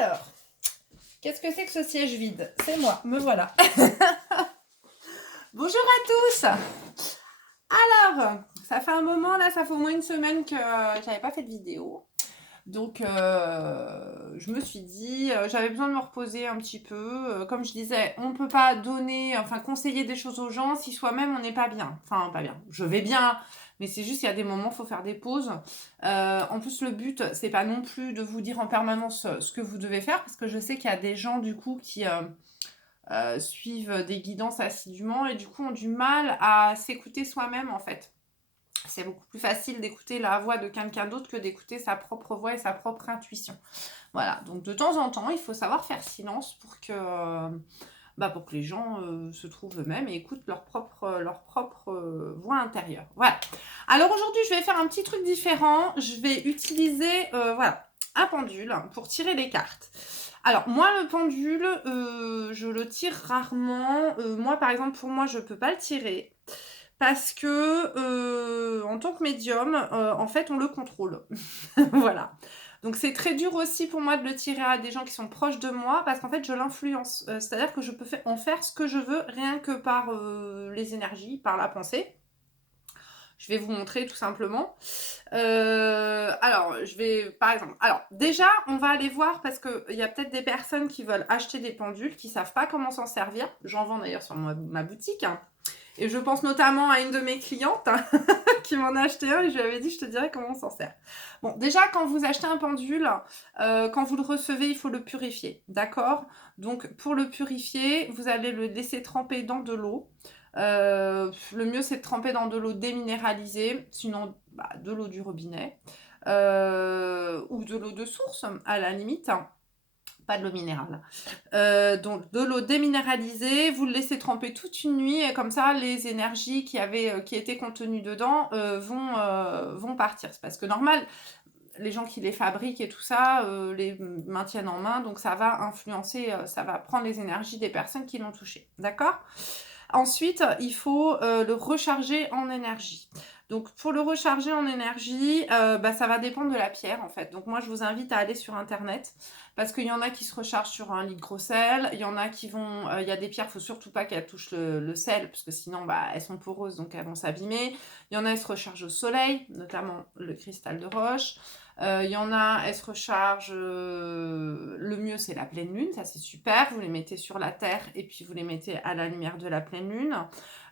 Alors, qu'est-ce que c'est que ce siège vide? C'est moi, me voilà. Bonjour à tous. Alors, ça fait un moment, là, ça fait au moins une semaine que j'avais pas fait de vidéo. Donc, je me suis dit, j'avais besoin de me reposer un petit peu. Comme je disais, on ne peut pas donner, enfin conseiller des choses aux gens si soi-même on n'est pas bien. Enfin, pas bien. Je vais bien, mais c'est juste, il y a des moments, il faut faire des pauses. En plus, le but, c'est pas non plus de vous dire en permanence ce que vous devez faire, parce que je sais qu'il y a des gens, du coup, qui suivent des guidances assidûment et du coup ont du mal à s'écouter soi-même, en fait. C'est beaucoup plus facile d'écouter la voix de quelqu'un d'autre que d'écouter sa propre voix et sa propre intuition. Voilà, donc de temps en temps, il faut savoir faire silence pour que les gens se trouvent eux-mêmes et écoutent leur propre voix intérieure. Voilà. Alors aujourd'hui, je vais faire un petit truc différent. Je vais utiliser un pendule pour tirer les cartes. Alors, moi, le pendule, je le tire rarement. Moi, par exemple, pour moi, je ne peux pas le tirer. Parce que, en tant que médium, en fait, on le contrôle. Voilà. Donc c'est très dur aussi pour moi de le tirer à des gens qui sont proches de moi parce qu'en fait, je l'influence. C'est-à-dire que je peux en faire ce que je veux rien que par les énergies, par la pensée. Je vais vous montrer tout simplement. Alors, je vais, par exemple... Alors, déjà, on va aller voir parce qu'il y a peut-être des personnes qui veulent acheter des pendules, qui ne savent pas comment s'en servir. J'en vends d'ailleurs sur ma boutique. Hein. Et je pense notamment à une de mes clientes qui m'en a acheté un et je lui avais dit, je te dirai comment on s'en sert. Bon, déjà, quand vous achetez un pendule, quand vous le recevez, il faut le purifier, d'accord? Donc, pour le purifier, vous allez le laisser tremper dans de l'eau. Le mieux, c'est de tremper dans de l'eau déminéralisée, sinon de l'eau du robinet, ou de l'eau de source, à la limite. Pas de l'eau minérale. Donc de l'eau déminéralisée, vous le laissez tremper toute une nuit et comme ça les énergies qui étaient contenues dedans vont partir. C'est parce que normal, les gens qui les fabriquent et tout ça les maintiennent en main, donc ça va influencer, ça va prendre les énergies des personnes qui l'ont touché. D'accord ? Ensuite, il faut le recharger en énergie. Donc, pour le recharger en énergie, ça va dépendre de la pierre, en fait. Donc, moi, je vous invite à aller sur Internet parce qu'il y en a qui se rechargent sur un lit de gros sel. Il y en a qui vont... Il y a des pierres, il ne faut surtout pas qu'elles touchent le sel parce que sinon, elles sont poreuses, donc elles vont s'abîmer. Il y en a qui se rechargent au soleil, notamment le cristal de roche. Il y en a, elles se rechargent, le mieux c'est la pleine lune, ça c'est super, vous les mettez sur la terre et puis vous les mettez à la lumière de la pleine lune.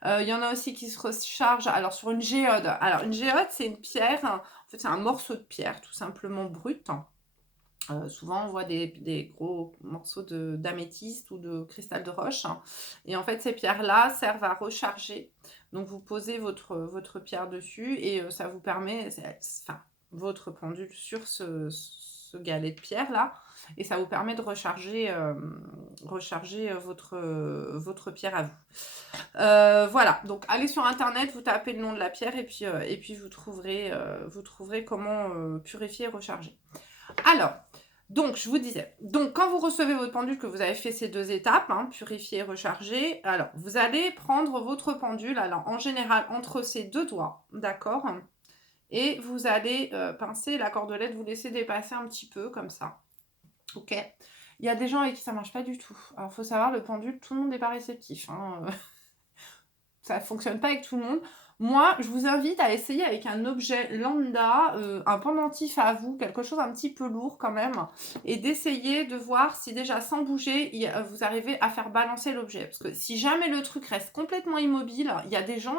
Il y en a aussi qui se rechargent alors sur une géode. Alors une géode c'est une pierre, en fait c'est un morceau de pierre tout simplement brut. Souvent on voit des gros morceaux d'améthyste ou de cristal de roche. Et en fait ces pierres-là servent à recharger. Donc vous posez votre pierre dessus et ça vous permet... votre pendule sur ce galet de pierre là et ça vous permet de recharger votre pierre à vous. Voilà, donc allez sur internet, vous tapez le nom de la pierre et puis vous trouverez comment purifier et recharger. Alors, donc je vous disais, donc quand vous recevez votre pendule, que vous avez fait ces deux étapes, purifier et recharger, alors vous allez prendre votre pendule, alors en général entre ces deux doigts, d'accord ? Et vous allez pincer la cordelette, vous laissez dépasser un petit peu comme ça. Ok. Il y a des gens avec qui ça marche pas du tout. Alors il faut savoir, le pendule, tout le monde n'est pas réceptif. Ça fonctionne pas avec tout le monde. Moi, je vous invite à essayer avec un objet lambda, un pendentif à vous, quelque chose un petit peu lourd quand même, et d'essayer de voir si déjà sans bouger, vous arrivez à faire balancer l'objet. Parce que si jamais le truc reste complètement immobile, il y a des gens,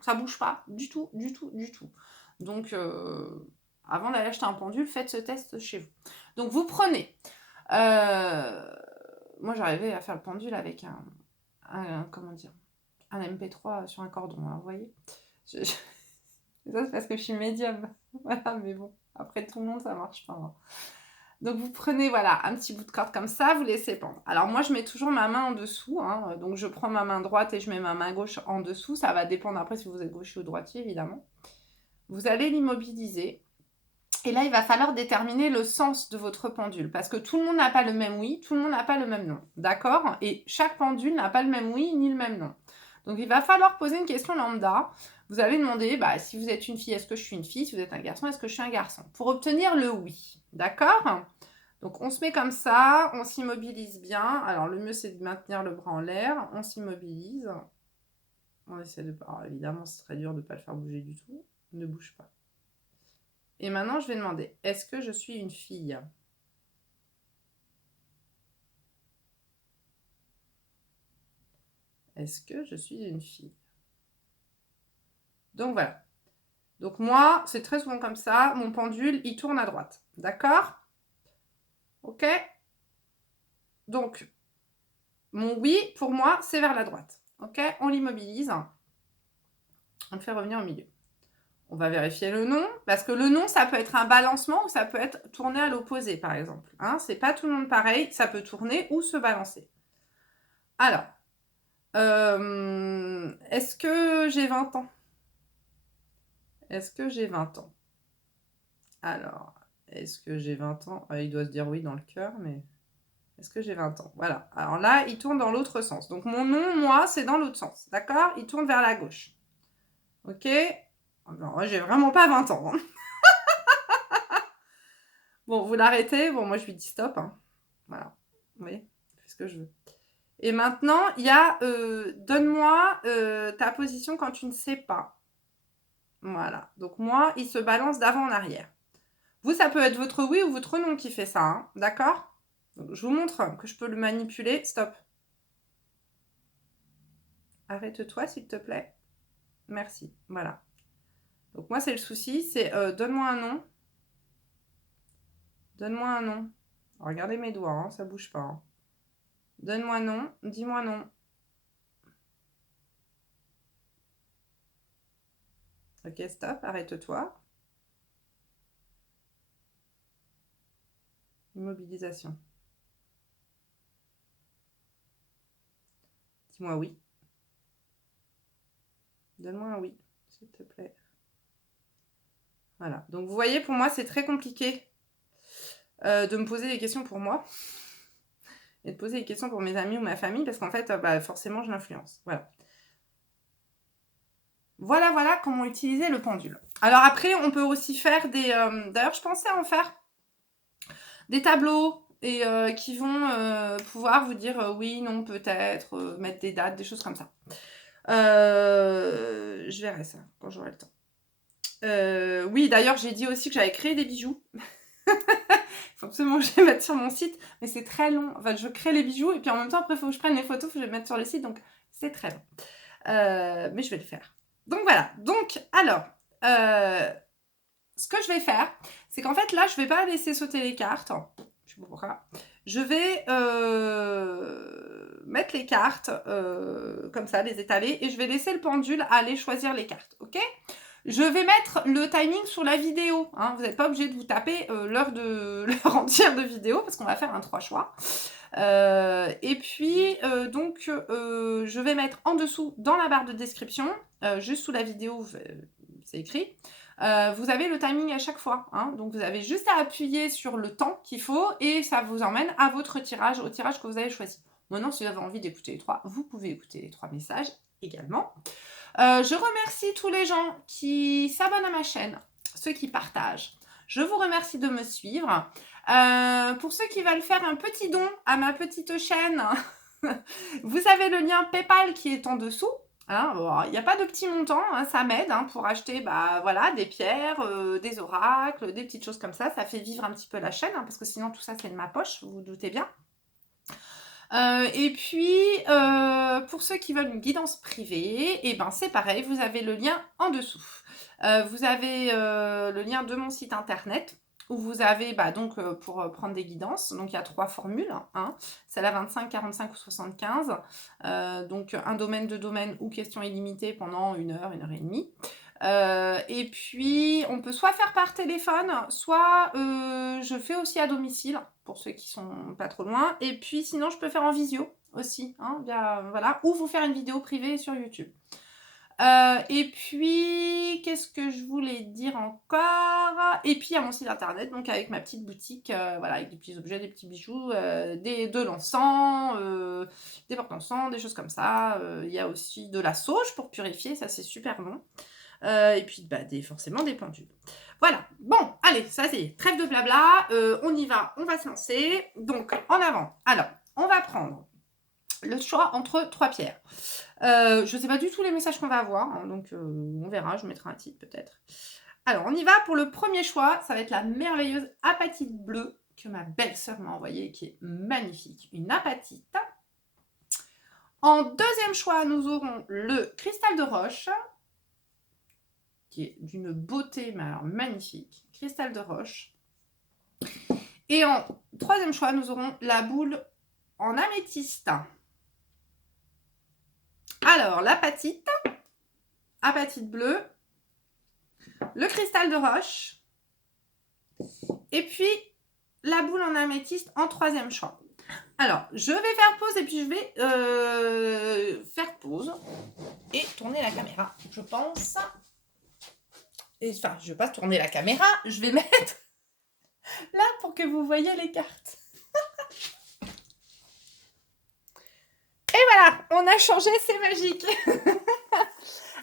ça bouge pas du tout, du tout, du tout. Donc, avant d'aller acheter un pendule, faites ce test chez vous. Donc, vous prenez... moi, j'arrivais à faire le pendule avec comment dire, un MP3 sur un cordon, hein, vous voyez. Ça, c'est parce que je suis médium. Voilà, mais bon, après tout le monde, ça marche pas. Hein. Donc, vous prenez, voilà, un petit bout de corde comme ça, vous laissez pendre. Alors, moi, je mets toujours ma main en dessous. Hein, donc, je prends ma main droite et je mets ma main gauche en dessous. Ça va dépendre après si vous êtes gaucher ou droitier, évidemment. Vous allez l'immobiliser. Et là, il va falloir déterminer le sens de votre pendule. Parce que tout le monde n'a pas le même oui, tout le monde n'a pas le même non. D'accord ? Et chaque pendule n'a pas le même oui ni le même non. Donc, il va falloir poser une question lambda. Vous allez demander, si vous êtes une fille, est-ce que je suis une fille ? Si vous êtes un garçon, est-ce que je suis un garçon ? Pour obtenir le oui. D'accord ? Donc, on se met comme ça, on s'immobilise bien. Alors, le mieux, c'est de maintenir le bras en l'air. On s'immobilise. On essaie de... Alors, évidemment, c'est très dur de ne pas le faire bouger du tout. Ne bouge pas. Et maintenant, je vais demander, est-ce que je suis une fille? Est-ce que je suis une fille? Donc, voilà. Donc, moi, c'est très souvent comme ça. Mon pendule, il tourne à droite. D'accord? Ok? Donc, mon oui, pour moi, c'est vers la droite. Ok? On l'immobilise. On le fait revenir au milieu. On va vérifier le nom, parce que le nom, ça peut être un balancement ou ça peut être tourné à l'opposé, par exemple. Hein, c'est pas tout le monde pareil, ça peut tourner ou se balancer. Alors, est-ce que j'ai 20 ans? Est-ce que j'ai 20 ans? Alors, est-ce que j'ai 20 ans? Il doit se dire oui dans le cœur, mais... Est-ce que j'ai 20 ans? Voilà. Alors là, il tourne dans l'autre sens. Donc mon nom, moi, c'est dans l'autre sens. D'accord? Il tourne vers la gauche. Ok? Non, moi, j'ai vraiment pas 20 ans. Hein. Bon, vous l'arrêtez. Bon, moi, je lui dis stop. Hein. Voilà. Vous voyez? Je fais ce que je veux. Et maintenant, il y a donne-moi ta position quand tu ne sais pas. Voilà. Donc moi, il se balance d'avant en arrière. Vous, ça peut être votre oui ou votre non qui fait ça. Hein. D'accord? Donc, je vous montre que je peux le manipuler. Stop. Arrête-toi, s'il te plaît. Merci. Voilà. Donc moi, c'est le souci, c'est donne-moi un nom. Donne-moi un nom. Regardez mes doigts, hein, ça bouge pas. Hein. Donne-moi non, dis-moi non. Ok, stop, arrête-toi. Immobilisation. Dis-moi oui. Donne-moi un oui, s'il te plaît. Voilà. Donc vous voyez, pour moi, c'est très compliqué de me poser des questions pour moi et de poser des questions pour mes amis ou ma famille parce qu'en fait, forcément, je l'influence. Voilà. Voilà comment utiliser le pendule. Alors après, on peut aussi faire des... D'ailleurs, je pensais en faire des tableaux et qui vont pouvoir vous dire oui, non, peut-être, mettre des dates, des choses comme ça. Je verrai ça quand j'aurai le temps. Oui, d'ailleurs, j'ai dit aussi que j'avais créé des bijoux. Il faut absolument que je les mette sur mon site, mais c'est très long. Enfin, je crée les bijoux et puis en même temps, après, il faut que je prenne les photos, il faut que je les mette sur le site, donc c'est très long. Mais je vais le faire. Donc voilà. Donc, alors, ce que je vais faire, c'est qu'en fait, là, je ne vais pas laisser sauter les cartes. Je sais pas pourquoi. Je vais mettre les cartes comme ça, les étaler, et je vais laisser le pendule aller choisir les cartes. Ok? Je vais mettre le timing sur la vidéo. Hein. Vous n'êtes pas obligé de vous taper l'heure entière de vidéo parce qu'on va faire un 3 choix. Et puis, je vais mettre en dessous, dans la barre de description, juste sous la vidéo, c'est écrit, vous avez le timing à chaque fois. Hein. Donc, vous avez juste à appuyer sur le temps qu'il faut et ça vous emmène à votre tirage, au tirage que vous avez choisi. Maintenant, si vous avez envie d'écouter les 3, vous pouvez écouter les 3 messages également. Je remercie tous les gens qui s'abonnent à ma chaîne, ceux qui partagent. Je vous remercie de me suivre. Pour ceux qui veulent faire un petit don à ma petite chaîne, vous avez le lien PayPal qui est en dessous. Hein, il n'y a pas de petit montant, hein, ça m'aide pour acheter voilà, des pierres, des oracles, des petites choses comme ça. Ça fait vivre un petit peu la chaîne, hein, parce que sinon tout ça c'est de ma poche, vous vous doutez bien. Et puis, pour ceux qui veulent une guidance privée, et ben c'est pareil, vous avez le lien en dessous. Vous avez le lien de mon site internet où vous avez pour prendre des guidances. Donc il y a 3 formules, hein, celle à 25, 45 ou 75. Donc un domaine, 2 domaines ou question illimitée pendant 1 heure, 1 heure et demie. Et puis, on peut soit faire par téléphone, soit je fais aussi à domicile, pour ceux qui sont pas trop loin. Et puis, sinon, je peux faire en visio aussi, hein, voilà, ou vous faire une vidéo privée sur YouTube. Et puis, qu'est-ce que je voulais dire encore? Et puis, il y a mon site internet, donc avec ma petite boutique, voilà, avec des petits objets, des petits bijoux, de l'encens, des porte-encens, des choses comme ça. Il y a aussi de la sauge pour purifier, ça c'est super bon. Et puis, forcément des pendules. Voilà. Bon, allez, ça c'est trêve de blabla. On y va, on va se lancer. Donc, en avant. Alors, on va prendre le choix entre 3 pierres. Je ne sais pas du tout les messages qu'on va avoir, hein, donc on verra, je mettrai un titre peut-être. Alors, on y va pour le premier choix. Ça va être la merveilleuse apatite bleue que ma belle-sœur m'a envoyée, qui est magnifique. Une apatite. En deuxième choix, nous aurons le cristal de roche, qui est d'une beauté mais alors magnifique. Cristal de roche. Et en troisième choix, nous aurons la boule en améthyste. Alors, l'apatite, apatite bleue, le cristal de roche, et puis la boule en améthyste en troisième choix. Alors, je vais faire pause et puis je vais faire pause et tourner la caméra, je pense. Et, enfin, je ne vais pas tourner la caméra, je vais mettre là pour que vous voyez les cartes. Et voilà, on a changé, c'est magique.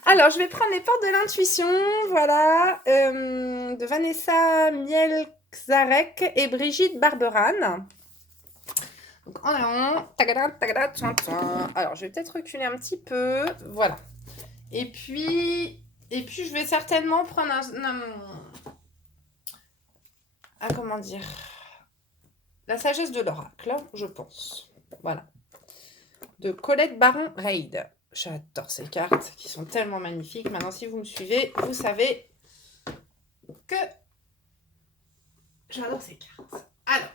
Alors, je vais prendre les portes de l'intuition, voilà, de Vanessa Mielczarek et Brigitte Barberan. Donc, en avant, alors, je vais peut-être reculer un petit peu, voilà. Et puis je vais certainement prendre comment dire, la sagesse de l'oracle, je pense, voilà, de Colette Baron-Reid. J'adore ces cartes qui sont tellement magnifiques. Maintenant, si vous me suivez, vous savez que j'adore ces cartes. Alors,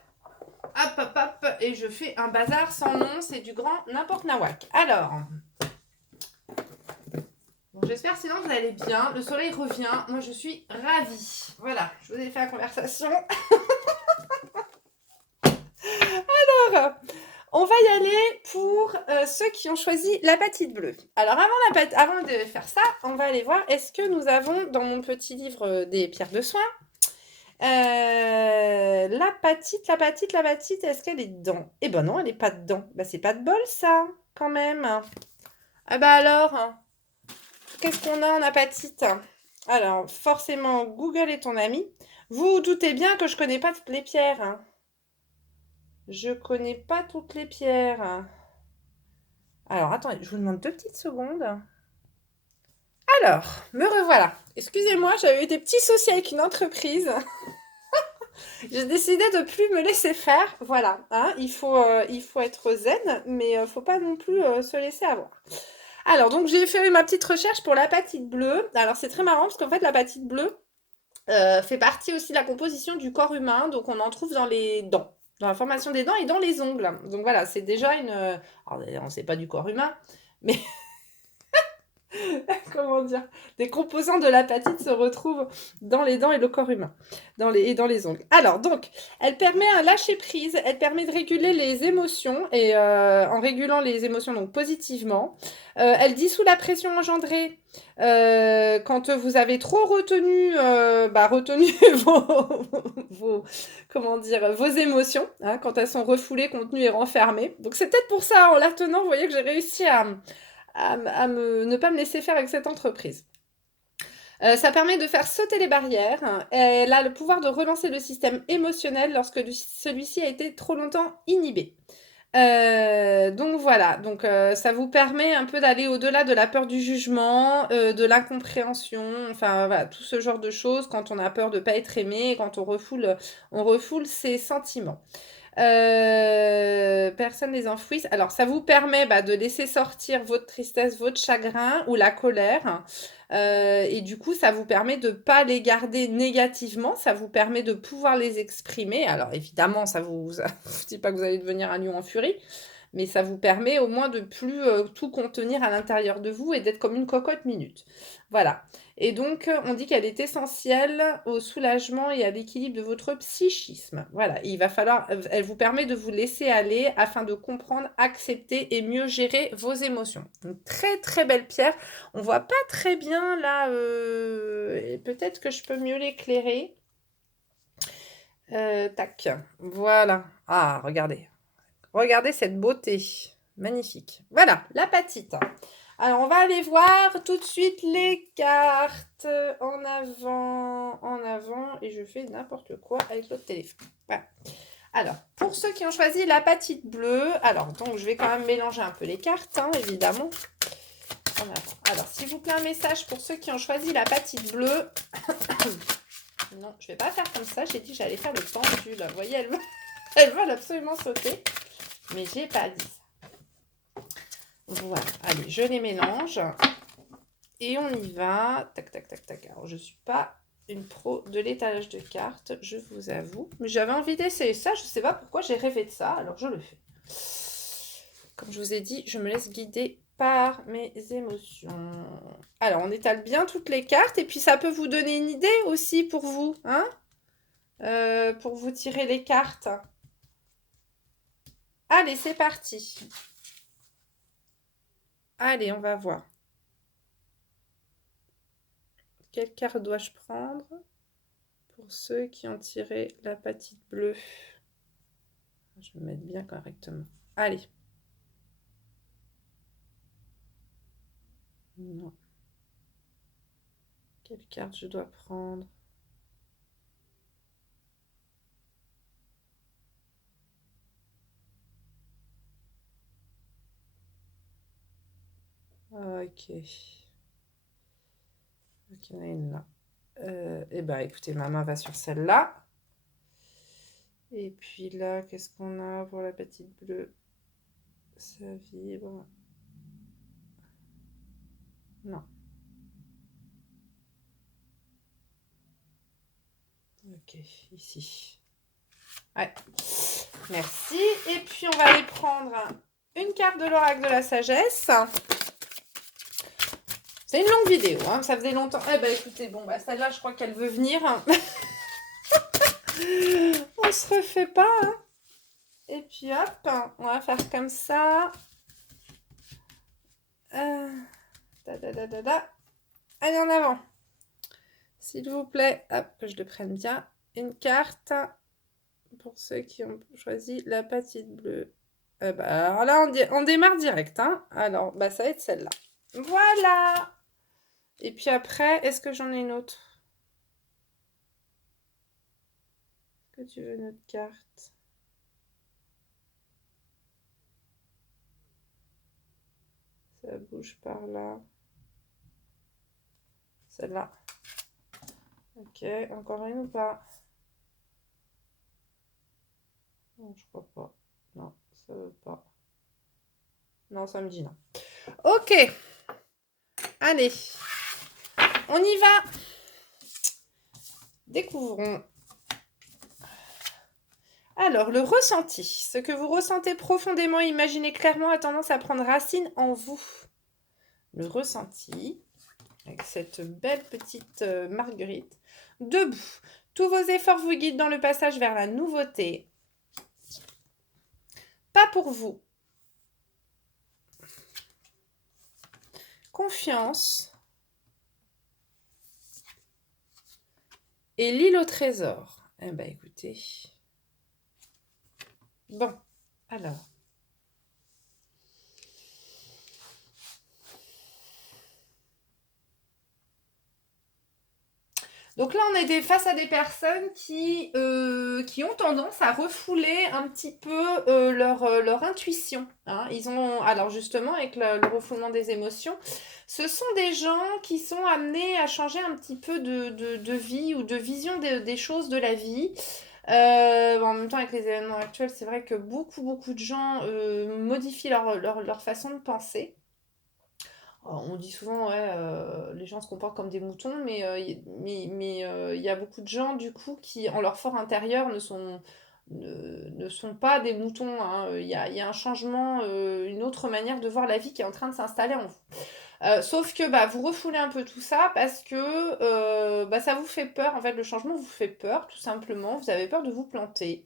hop, et je fais un bazar sans nom, c'est du grand n'importe nawak. Alors, bon, j'espère sinon vous allez bien. Le soleil revient, moi je suis ravie. Voilà, je vous ai fait la conversation. Alors, on va y aller pour ceux qui ont choisi l'apatite bleue. Alors, avant de faire ça, on va aller voir, est-ce que nous avons dans mon petit livre des pierres de soin, l'apatite, est-ce qu'elle est dedans? Eh ben non, elle n'est pas dedans. Bah, c'est pas de bol, ça, quand même. Ah bah alors, qu'est-ce qu'on a en apatite? Alors, forcément, Google est ton ami. Vous vous doutez bien que je connais pas toutes les pierres, hein. Je connais pas toutes les pierres. Alors, attendez, je vous demande 2 petites secondes. Alors, me revoilà. Excusez-moi, j'avais eu des petits soucis avec une entreprise. J'ai décidé de plus me laisser faire. Voilà, hein, il faut être zen, mais faut pas non plus se laisser avoir. Alors, donc, j'ai fait ma petite recherche pour l'apatite bleue. Alors, c'est très marrant parce qu'en fait, l'apatite bleue fait partie aussi de la composition du corps humain. Donc, on en trouve dans les dents, dans la formation des dents et dans les ongles. Donc, voilà, c'est déjà une... Alors, on ne sait pas du corps humain, mais... Comment dire, des composants de l'apatite se retrouvent dans les dents et le corps humain, dans les ongles. Alors, donc, elle permet un lâcher-prise, elle permet de réguler les émotions, et en régulant les émotions donc positivement. Elle dissout la pression engendrée quand vous avez trop retenu vos émotions, hein, quand elles sont refoulées, contenues et renfermées. Donc, c'est peut-être pour ça, en la tenant, vous voyez que j'ai réussi à ne pas me laisser faire avec cette entreprise. Ça permet de faire sauter les barrières. Elle a le pouvoir de relancer le système émotionnel lorsque celui-ci a été trop longtemps inhibé. Donc voilà, donc ça vous permet un peu d'aller au-delà de la peur du jugement, de l'incompréhension, enfin voilà, tout ce genre de choses quand on a peur de ne pas être aimé, quand on refoule ses sentiments. Personne les enfouisse. Alors, ça vous permet de laisser sortir votre tristesse, votre chagrin ou la colère. Et du coup, ça vous permet de ne pas les garder négativement. Ça vous permet de pouvoir les exprimer. Alors, évidemment, ça vous dit pas que vous allez devenir un lion en furie. Mais ça vous permet au moins de plus tout contenir à l'intérieur de vous et d'être comme une cocotte minute. Voilà. Et donc, on dit qu'elle est essentielle au soulagement et à l'équilibre de votre psychisme. Voilà. Et il va falloir, elle vous permet de vous laisser aller afin de comprendre, accepter et mieux gérer vos émotions. Une très très belle pierre. On voit pas très bien là. Peut-être que je peux mieux l'éclairer. Tac. Voilà. Ah, regardez. Regardez cette beauté. Magnifique. Voilà, l'apatite. Alors, on va aller voir tout de suite les cartes en avant, et je fais n'importe quoi avec l'autre téléphone. Voilà. Alors, pour ceux qui ont choisi la patite bleue, alors, donc, je vais quand même mélanger un peu les cartes, hein, évidemment. En avant. Alors, s'il vous plaît, un message pour ceux qui ont choisi la patite bleue. Non, je vais pas faire comme ça, j'ai dit que j'allais faire le pendu, là. Vous voyez, elle veut absolument sauter, mais j'ai pas dit ça. Voilà, allez, je les mélange. Et on y va. Tac, tac, tac, tac. Alors, je suis pas une pro de l'étalage de cartes, je vous avoue. Mais j'avais envie d'essayer ça. Je sais pas pourquoi j'ai rêvé de ça, alors je le fais. Comme je vous ai dit, je me laisse guider par mes émotions. Alors, on étale bien toutes les cartes. Et puis, ça peut vous donner une idée aussi pour vous. Hein, pour vous tirer les cartes. Allez, c'est parti. Allez, on va voir. Quelle carte dois-je prendre pour ceux qui ont tiré la patite bleue? Je vais me mettre bien correctement. Allez. Non. Quelle carte je dois prendre? Ok. Ok, il y en a une là. Eh ben, écoutez, ma main va sur celle-là. Et puis là, qu'est-ce qu'on a pour la petite bleue? Ça vibre. Non. Ok, ici. Ouais. Merci. Et puis, on va aller prendre une carte de l'oracle de la sagesse. C'est une longue vidéo, hein, ça faisait longtemps. Eh ben, écoutez, bon, bah, celle-là, je crois qu'elle veut venir. On se refait pas, hein. Et puis hop, on va faire comme ça. Allez, en avant. S'il vous plaît, hop, que je le prenne bien. Une carte pour ceux qui ont choisi la patite bleue. Alors là, on démarre direct. Hein. Alors, bah, ça va être celle-là. Voilà. Et puis après, est-ce que j'en ai une autre? Est-ce que tu veux une autre carte? Ça bouge par là. Celle-là. Ok, encore une ou pas? Non, je crois pas. Non, ça veut pas. Non, ça me dit non. Ok. Allez. On y va. Découvrons. Alors, le ressenti. Ce que vous ressentez profondément, imaginez clairement, a tendance à prendre racine en vous. Le ressenti, avec cette belle petite marguerite. Debout. Tous vos efforts vous guident dans le passage vers la nouveauté. Pas pour vous. Confiance. Et l'île au trésor. Eh ben, écoutez. Bon, alors. Donc là, on est face à des personnes qui ont tendance à refouler un petit peu leur intuition. Hein. Ils ont, alors justement, avec le refoulement des émotions, ce sont des gens qui sont amenés à changer un petit peu de vie ou de vision des choses de la vie. En même temps, avec les événements actuels, c'est vrai que beaucoup de gens modifient leur façon de penser. On dit souvent, ouais, les gens se comportent comme des moutons, mais il y a beaucoup de gens, du coup, qui, en leur fort intérieur, ne sont pas des moutons. Hein. Il y a un changement, une autre manière de voir la vie qui est en train de s'installer en vous. Sauf que bah, vous refoulez un peu tout ça parce que ça vous fait peur. En fait, le changement vous fait peur, tout simplement. Vous avez peur de vous planter.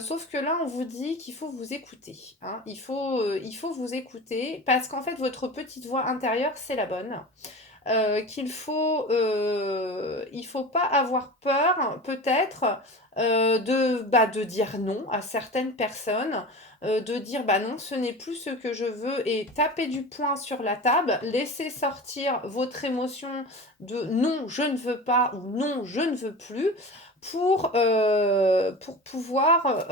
Sauf que là, on vous dit qu'il faut vous écouter. Hein. Il faut vous écouter parce qu'en fait, votre petite voix intérieure, c'est la bonne. il faut pas avoir peur, peut-être, de dire non à certaines personnes, de dire bah non, ce n'est plus ce que je veux et taper du poing sur la table, laisser sortir votre émotion de non, je ne veux pas ou non, je ne veux plus pour pouvoir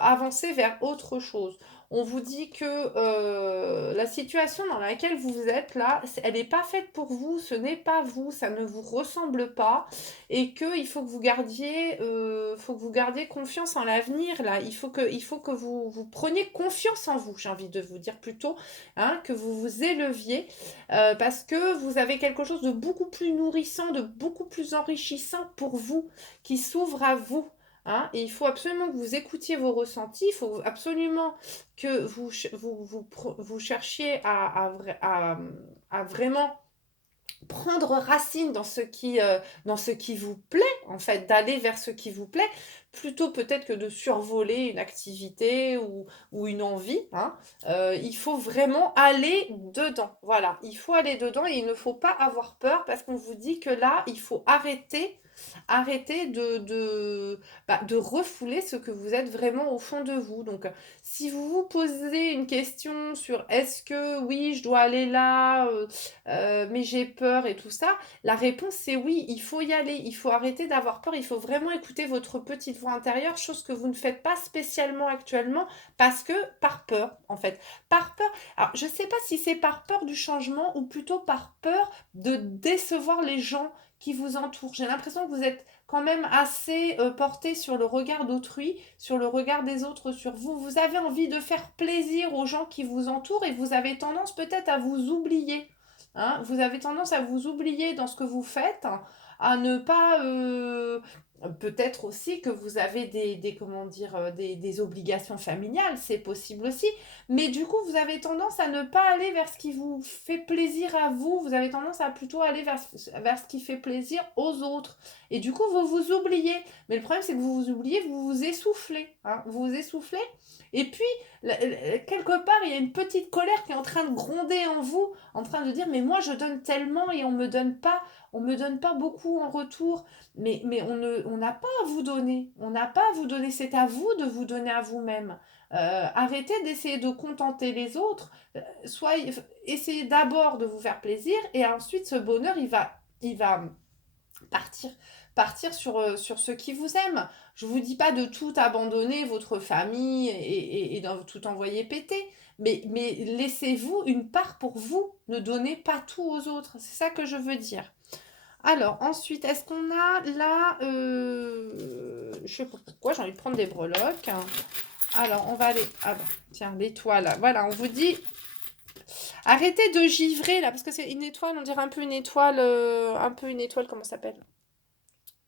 avancer vers autre chose. On vous dit que la situation dans laquelle vous êtes là, elle n'est pas faite pour vous, ce n'est pas vous, ça ne vous ressemble pas, et qu'il faut que vous gardiez confiance en l'avenir là. Il faut que vous preniez confiance en vous, j'ai envie de vous dire plutôt, hein, que vous vous éleviez, parce que vous avez quelque chose de beaucoup plus nourrissant, de beaucoup plus enrichissant pour vous, qui s'ouvre à vous. Hein, et il faut absolument que vous écoutiez vos ressentis, il faut absolument que vous cherchiez à vraiment prendre racine dans ce qui vous plaît, en fait, d'aller vers ce qui vous plaît, plutôt peut-être que de survoler une activité ou une envie. Hein. Il faut vraiment aller dedans. Voilà, il faut aller dedans et il ne faut pas avoir peur parce qu'on vous dit que là, il faut arrêter de refouler ce que vous êtes vraiment au fond de vous. Donc, si vous vous posez une question sur est-ce que oui, je dois aller là, mais j'ai peur et tout ça, la réponse c'est oui, il faut y aller, il faut arrêter d'avoir peur, il faut vraiment écouter votre petite voix intérieure, chose que vous ne faites pas spécialement actuellement parce que par peur en fait. Par peur, alors je ne sais pas si c'est par peur du changement ou plutôt par peur de décevoir les gens qui vous entourent. J'ai l'impression que vous êtes quand même assez porté sur le regard d'autrui, sur le regard des autres sur vous. Vous avez envie de faire plaisir aux gens qui vous entourent et vous avez tendance peut-être à vous oublier. Hein, vous avez tendance à vous oublier dans ce que vous faites, à ne pas... peut-être aussi que vous avez comment dire, des obligations familiales, c'est possible aussi. Mais du coup, vous avez tendance à ne pas aller vers ce qui vous fait plaisir à vous. Vous avez tendance à plutôt aller vers ce qui fait plaisir aux autres. Et du coup, vous vous oubliez. Mais le problème, c'est que vous vous oubliez, vous vous essoufflez. Hein, vous vous essoufflez. Et puis, quelque part, il y a une petite colère qui est en train de gronder en vous, en train de dire, mais moi, je donne tellement et on me donne pas beaucoup en retour. Mais on n'a pas à vous donner. On n'a pas à vous donner. C'est à vous de vous donner à vous-même. Arrêtez d'essayer de contenter les autres. Essayez d'abord de vous faire plaisir et ensuite ce bonheur, il va partir sur ceux qui vous aiment. Je vous dis pas de tout abandonner, votre famille et de tout envoyer péter. Mais laissez-vous une part pour vous. Ne donnez pas tout aux autres. C'est ça que je veux dire. Alors, ensuite, est-ce qu'on a là... je sais pas pourquoi, j'ai envie de prendre des breloques. Alors, on va aller... Ah bah, tiens, l'étoile. Voilà, on vous dit... Arrêtez de givrer, là, parce que c'est une étoile, on dirait un peu une étoile... comment ça s'appelle?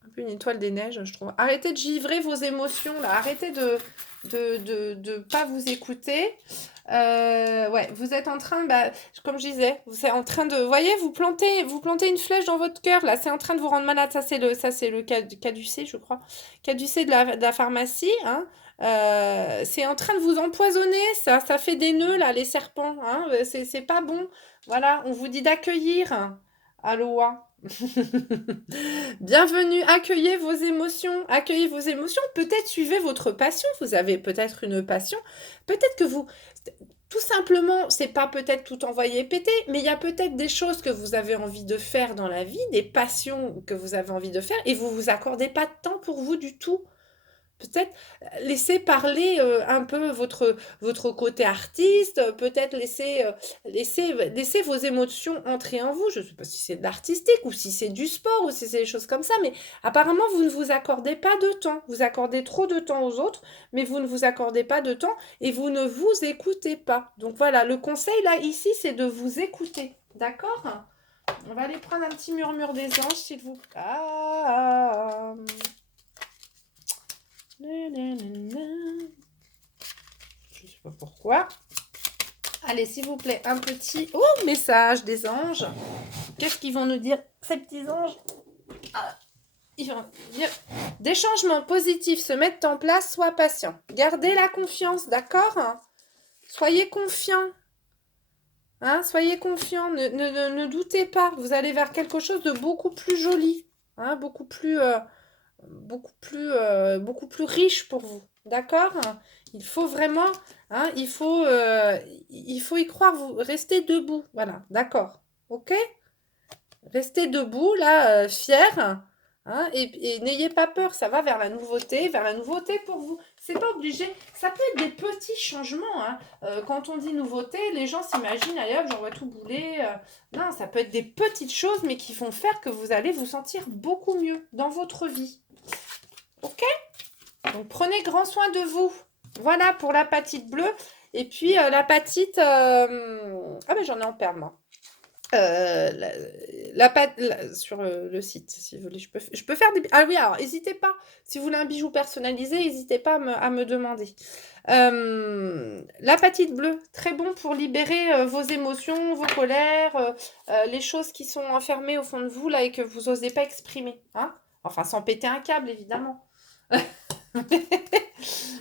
Un peu une étoile des neiges, je trouve. Arrêtez de givrer vos émotions, là. Arrêtez de pas vous écouter. Ouais, vous êtes en train, bah, comme je disais, vous êtes en train de, vous voyez, vous plantez une flèche dans votre cœur, là, c'est en train de vous rendre malade. Ça, c'est le caducée, je crois. Caducée de la pharmacie, hein. C'est en train de vous empoisonner, ça fait des nœuds, là, les serpents, hein. C'est pas bon. Voilà, on vous dit d'accueillir. Aloha. Bienvenue, accueillez vos émotions, peut-être suivez votre passion, vous avez peut-être une passion, peut-être que vous, tout simplement, c'est pas peut-être tout envoyer péter, mais il y a peut-être des choses que vous avez envie de faire dans la vie, des passions que vous avez envie de faire, et vous vous accordez pas de temps pour vous du tout. Peut-être laisser parler un peu votre côté artiste, peut-être laisser vos émotions entrer en vous. Je ne sais pas si c'est de l'artistique ou si c'est du sport ou si c'est des choses comme ça, mais apparemment vous ne vous accordez pas de temps. Vous accordez trop de temps aux autres, mais vous ne vous accordez pas de temps et vous ne vous écoutez pas. Donc voilà, le conseil là ici, c'est de vous écouter. D'accord ? On va aller prendre un petit murmure des anges, s'il vous plaît. Je sais pas pourquoi. Allez, s'il vous plaît, un petit message des anges. Qu'est-ce qu'ils vont nous dire, ces petits anges? Ils vont dire des changements positifs se mettent en place, sois patient. Gardez la confiance, d'accord? Soyez confiants. Hein, soyez confiants, ne doutez pas, vous allez vers quelque chose de beaucoup plus joli, hein, beaucoup plus riche pour vous. D'accord? Il faut vraiment, hein, il faut y croire, vous restez debout. Voilà, d'accord. Ok? Restez debout, là, fiers, hein, et n'ayez pas peur, ça va vers la nouveauté pour vous. C'est pas obligé, ça peut être des petits changements, hein. Quand on dit nouveauté, les gens s'imaginent, allez hop, j'envoie tout bouler. Non, ça peut être des petites choses, mais qui vont faire que vous allez vous sentir beaucoup mieux dans votre vie. Ok? Donc prenez grand soin de vous. Voilà pour la patite bleue. Et puis la patite... Ah ben j'en ai en perles, moi. Sur le site, si vous voulez, je peux faire des... Ah oui, alors n'hésitez pas, si vous voulez un bijou personnalisé, n'hésitez pas à me demander. La patite bleue, très bon pour libérer vos émotions, vos colères, les choses qui sont enfermées au fond de vous là et que vous n'osez pas exprimer. Hein, enfin, sans péter un câble, évidemment.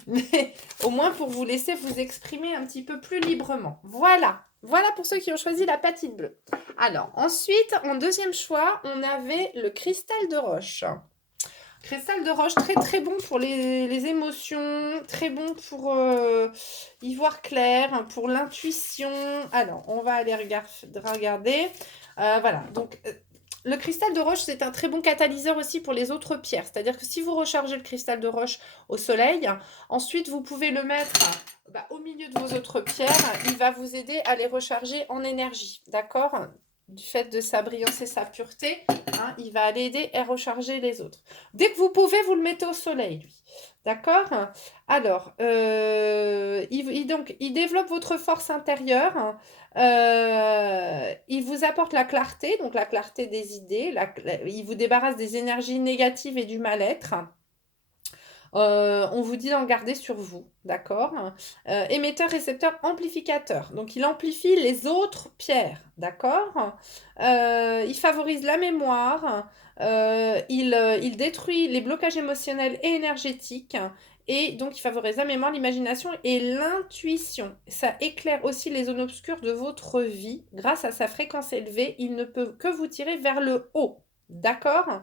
Mais au moins pour vous laisser vous exprimer un petit peu plus librement. Voilà. Voilà pour ceux qui ont choisi la patite bleue. Alors, ensuite, en deuxième choix, on avait le cristal de roche. Cristal de roche, très très bon pour les émotions, très bon pour y voir clair, pour l'intuition. Alors, on va aller regarder. Voilà, donc le cristal de roche, c'est un très bon catalyseur aussi pour les autres pierres. C'est-à-dire que si vous rechargez le cristal de roche au soleil, ensuite vous pouvez le mettre au milieu de vos autres pierres. Il va vous aider à les recharger en énergie. D'accord? Du fait de sa brillance et sa pureté, hein, il va aller aider à recharger les autres. Dès que vous pouvez, vous le mettez au soleil, lui. D'accord? Alors, donc, il développe votre force intérieure. Il vous apporte la clarté, donc la clarté des idées. Il vous débarrasse des énergies négatives et du mal-être. On vous dit d'en garder sur vous, d'accord? Émetteur, récepteur, amplificateur. Donc, il amplifie les autres pierres, d'accord? Il favorise la mémoire. Il détruit les blocages émotionnels et énergétiques. Et donc, il favorise la mémoire, l'imagination et l'intuition. Ça éclaire aussi les zones obscures de votre vie. Grâce à sa fréquence élevée, il ne peut que vous tirer vers le haut. D'accord?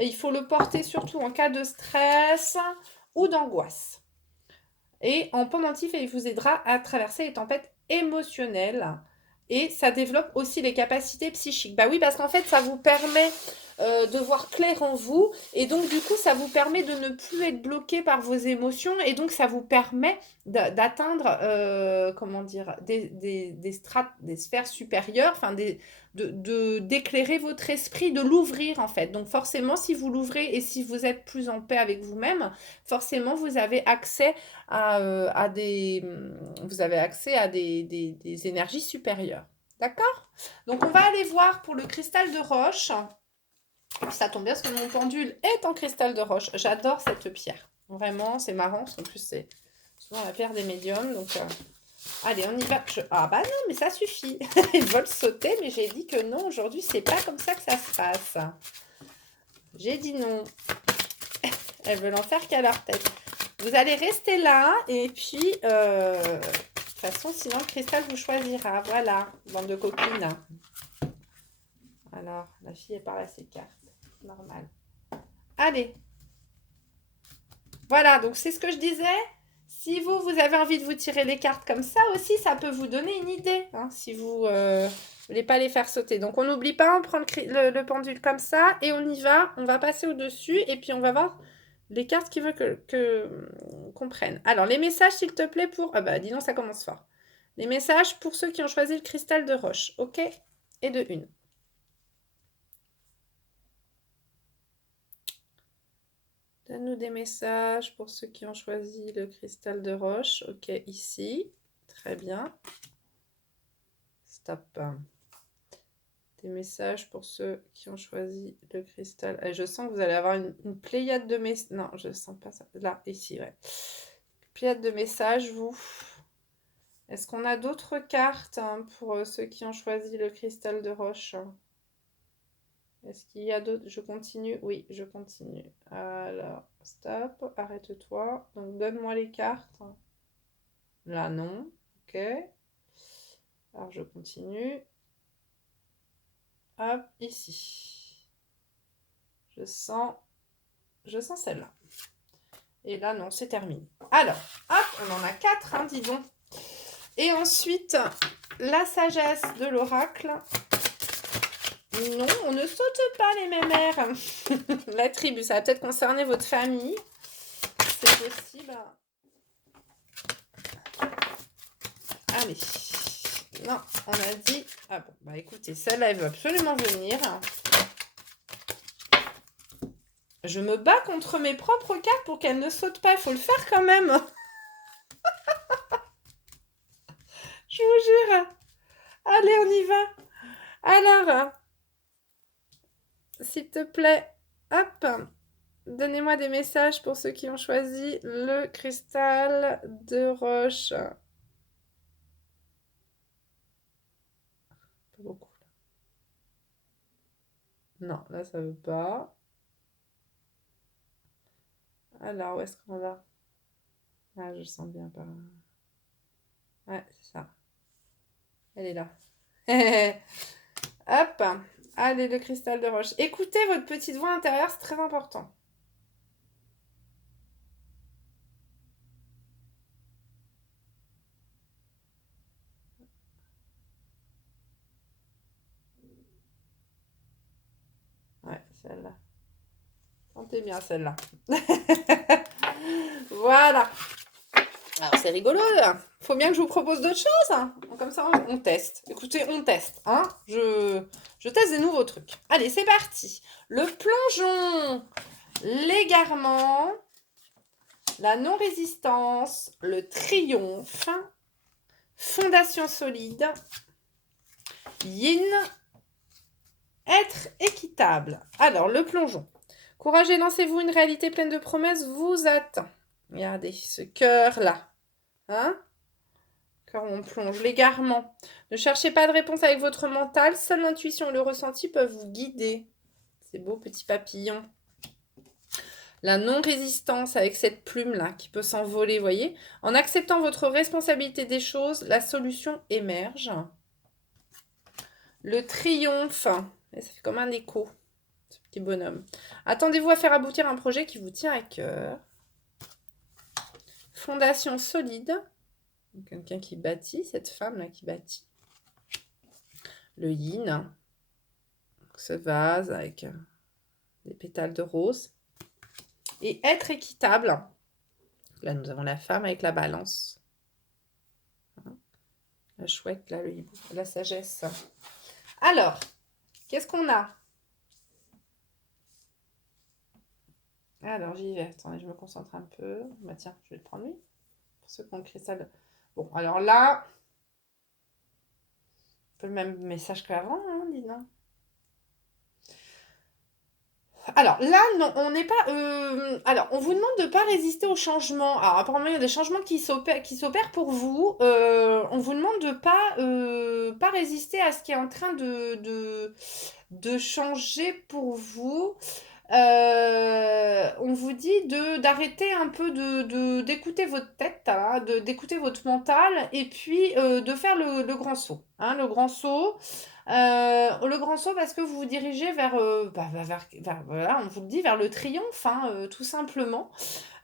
Il faut le porter surtout en cas de stress ou d'angoisse. Et en pendentif, il vous aidera à traverser les tempêtes émotionnelles. Et ça développe aussi les capacités psychiques. Bah oui, parce qu'en fait, ça vous permet de voir clair en vous. Et donc, du coup, ça vous permet de ne plus être bloqué par vos émotions. Et donc, ça vous permet d'atteindre, comment dire, des sphères supérieures, enfin, d'éclairer votre esprit, de l'ouvrir, en fait. Donc, forcément, si vous l'ouvrez et si vous êtes plus en paix avec vous-même, forcément, vous avez accès vous avez accès à des énergies supérieures. D'accord? Donc, on va aller voir pour le cristal de roche. Et puis, ça tombe bien parce que mon pendule est en cristal de roche. J'adore cette pierre. Vraiment, c'est marrant. En plus, c'est souvent la pierre des médiums. Donc, allez, on y va. Ah bah non, mais ça suffit. Ils veulent sauter, mais j'ai dit que non. Aujourd'hui, c'est pas comme ça que ça se passe. J'ai dit non. Elles veulent en faire qu'à leur tête. Vous allez rester là et puis, de toute façon, sinon le cristal vous choisira. Voilà, bande de copines. Alors, la fille, elle parle à ses cartes. Normal. Allez, voilà, donc c'est ce que je disais. Si vous avez envie de vous tirer les cartes comme ça aussi, ça peut vous donner une idée. Hein, si vous voulez pas les faire sauter. Donc, on n'oublie pas, on prend le pendule comme ça et on y va. On va passer au-dessus et puis on va voir les cartes qui veulent qu'on prenne. Alors, les messages, s'il te plaît, pour... Ah bah, dis donc, ça commence fort. Les messages pour ceux qui ont choisi le cristal de roche. OK? Et de une. Donne-nous des messages pour ceux qui ont choisi le cristal de roche. OK, ici. Très bien. Stop. Des messages pour ceux qui ont choisi le cristal. Et je sens que vous allez avoir une pléiade de messages. Non, je ne sens pas ça. Là, ici, ouais. Pléiade de messages, vous. Est-ce qu'on a d'autres cartes pour ceux qui ont choisi le cristal de roche? Est-ce qu'il y a d'autres? Je continue? Oui, je continue. Alors, stop, arrête-toi. Donc, donne-moi les cartes. Là, non. Ok. Alors, je continue. Hop, ici. Je sens celle-là. Et là, non, c'est terminé. Alors, hop, on en a 4, hein, dis donc. Et ensuite, la sagesse de l'oracle. Non, on ne saute pas les mémères. La tribu, ça va peut-être concerner votre famille. C'est possible. Allez. Non, on a dit... Ah bon, bah écoutez, celle-là, elle veut absolument venir. Je me bats contre mes propres cartes pour qu'elles ne sautent pas. Il faut le faire quand même. Je vous jure. Allez, on y va. Alors, s'il te plaît, hop, donnez-moi des messages pour ceux qui ont choisi le cristal de roche. Pas beaucoup. Non, là, ça veut pas. Alors, où est-ce qu'on va? Ah, je sens bien par là. Ouais, c'est ça. Elle est là. Hop. Allez, le cristal de roche. Écoutez votre petite voix intérieure, c'est très important. Ouais, celle-là. Sentez bien celle-là. Voilà. Alors, c'est rigolo, là. Faut bien que je vous propose d'autres choses, hein. Comme ça, on teste. Écoutez, on teste, hein. Je teste des nouveaux trucs. Allez, c'est parti. Le plongeon, l'égarement, la non-résistance, le triomphe, fondation solide, yin, être équitable. Alors, le plongeon. Courage et lancez-vous, une réalité pleine de promesses vous attend. Regardez ce cœur-là. Hein? Cœur où on plonge. L'égarement. Ne cherchez pas de réponse avec votre mental. Seule l'intuition et le ressenti peuvent vous guider. C'est beau, petit papillon. La non-résistance avec cette plume-là qui peut s'envoler, voyez. En acceptant votre responsabilité des choses, la solution émerge. Le triomphe. Et ça fait comme un écho, ce petit bonhomme. Attendez-vous à faire aboutir un projet qui vous tient à cœur. Fondation solide. Quelqu'un qui bâtit, cette femme-là qui bâtit. Le yin. Ce vase avec des pétales de rose. Et être équitable. Là, nous avons la femme avec la balance. La chouette, là, le hibou, la sagesse. Alors, qu'est-ce qu'on a? Alors, j'y vais. Attendez, je me concentre un peu. Bah tiens, je vais le prendre lui. Pour ceux qui ont le cristal. Bon, alors là, un peu le même message qu'avant, hein, dis donc. Alors là, non, on n'est pas. Alors, on vous demande de ne pas résister au changement. Alors, apparemment, il y a des changements qui s'opèrent pour vous. On vous demande de pas résister à ce qui est en train de changer pour vous. On vous dit d'arrêter un peu d'écouter votre tête, hein, d'écouter votre mental et puis de faire le grand saut. Hein, le grand saut. Le grand saut parce que vous vous dirigez voilà, on vous le dit, vers le triomphe, hein, tout simplement.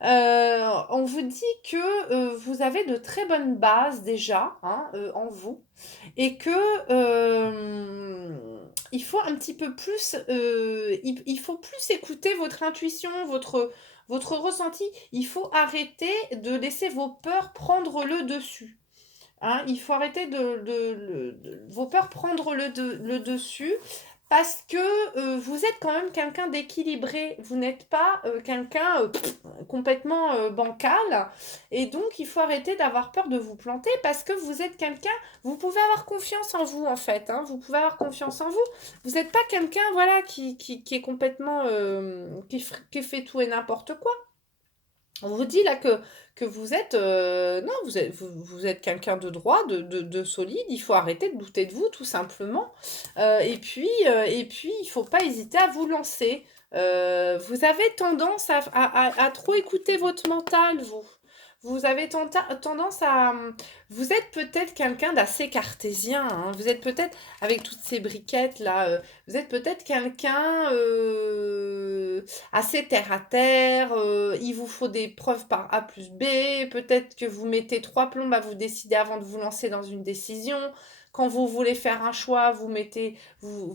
On vous dit que vous avez de très bonnes bases déjà, hein, en vous et que il faut un petit peu plus, il faut plus écouter votre intuition, votre ressenti. Il faut arrêter de laisser vos peurs prendre le dessus. Hein, il faut arrêter vos peurs prendre le dessus parce que vous êtes quand même quelqu'un d'équilibré. Vous n'êtes pas quelqu'un complètement bancal. Et donc, il faut arrêter d'avoir peur de vous planter parce que vous êtes quelqu'un, vous pouvez avoir confiance en vous en fait. Hein, vous pouvez avoir confiance en vous. Vous n'êtes pas quelqu'un voilà, qui est complètement... qui fait tout et n'importe quoi. On vous dit là que vous êtes... non, vous êtes quelqu'un de droit, de solide. Il faut arrêter de douter de vous, tout simplement. Et puis, il ne faut pas hésiter à vous lancer. Vous avez tendance à trop écouter votre mental, vous. vous avez tendance à... Vous êtes peut-être quelqu'un d'assez cartésien, hein. Vous êtes peut-être, avec toutes ces briquettes-là, vous êtes peut-être quelqu'un assez terre à terre. Il vous faut des preuves par A plus B. Peut-être que vous mettez trois plombes à vous décider avant de vous lancer dans une décision. Quand vous voulez faire un choix,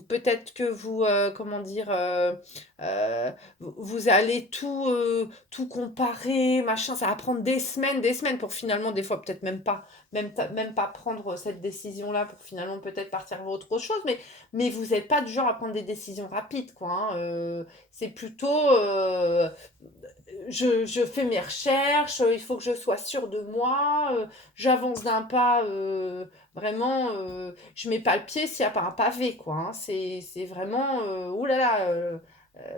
peut-être que vous, comment dire, vous allez tout comparer, machin, ça va prendre des semaines pour finalement, des fois, peut-être même pas prendre cette décision-là pour finalement peut-être partir vers autre chose, mais vous n'êtes pas du genre à prendre des décisions rapides, quoi, hein. C'est plutôt, je fais mes recherches, il faut que je sois sûre de moi, j'avance d'un pas, vraiment, je mets pas le pied s'il n'y a pas un pavé, quoi, hein. C'est vraiment, oulala,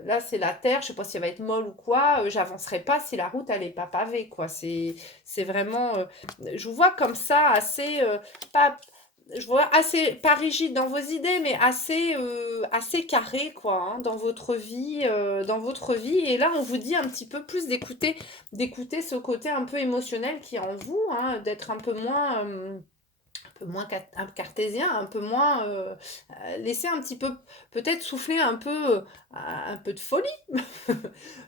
là, c'est la terre, je sais pas si elle va être molle ou quoi, j'avancerai pas si la route elle est pas pavée, quoi. C'est vraiment, je vous vois comme ça, assez, pas, je vois assez, pas rigide dans vos idées, mais assez carré, quoi, hein, dans votre vie. Et là, on vous dit un petit peu plus d'écouter ce côté un peu émotionnel qui est en vous, hein, d'être un peu moins cartésien, un peu moins laisser un petit peu, peut-être souffler un peu de folie.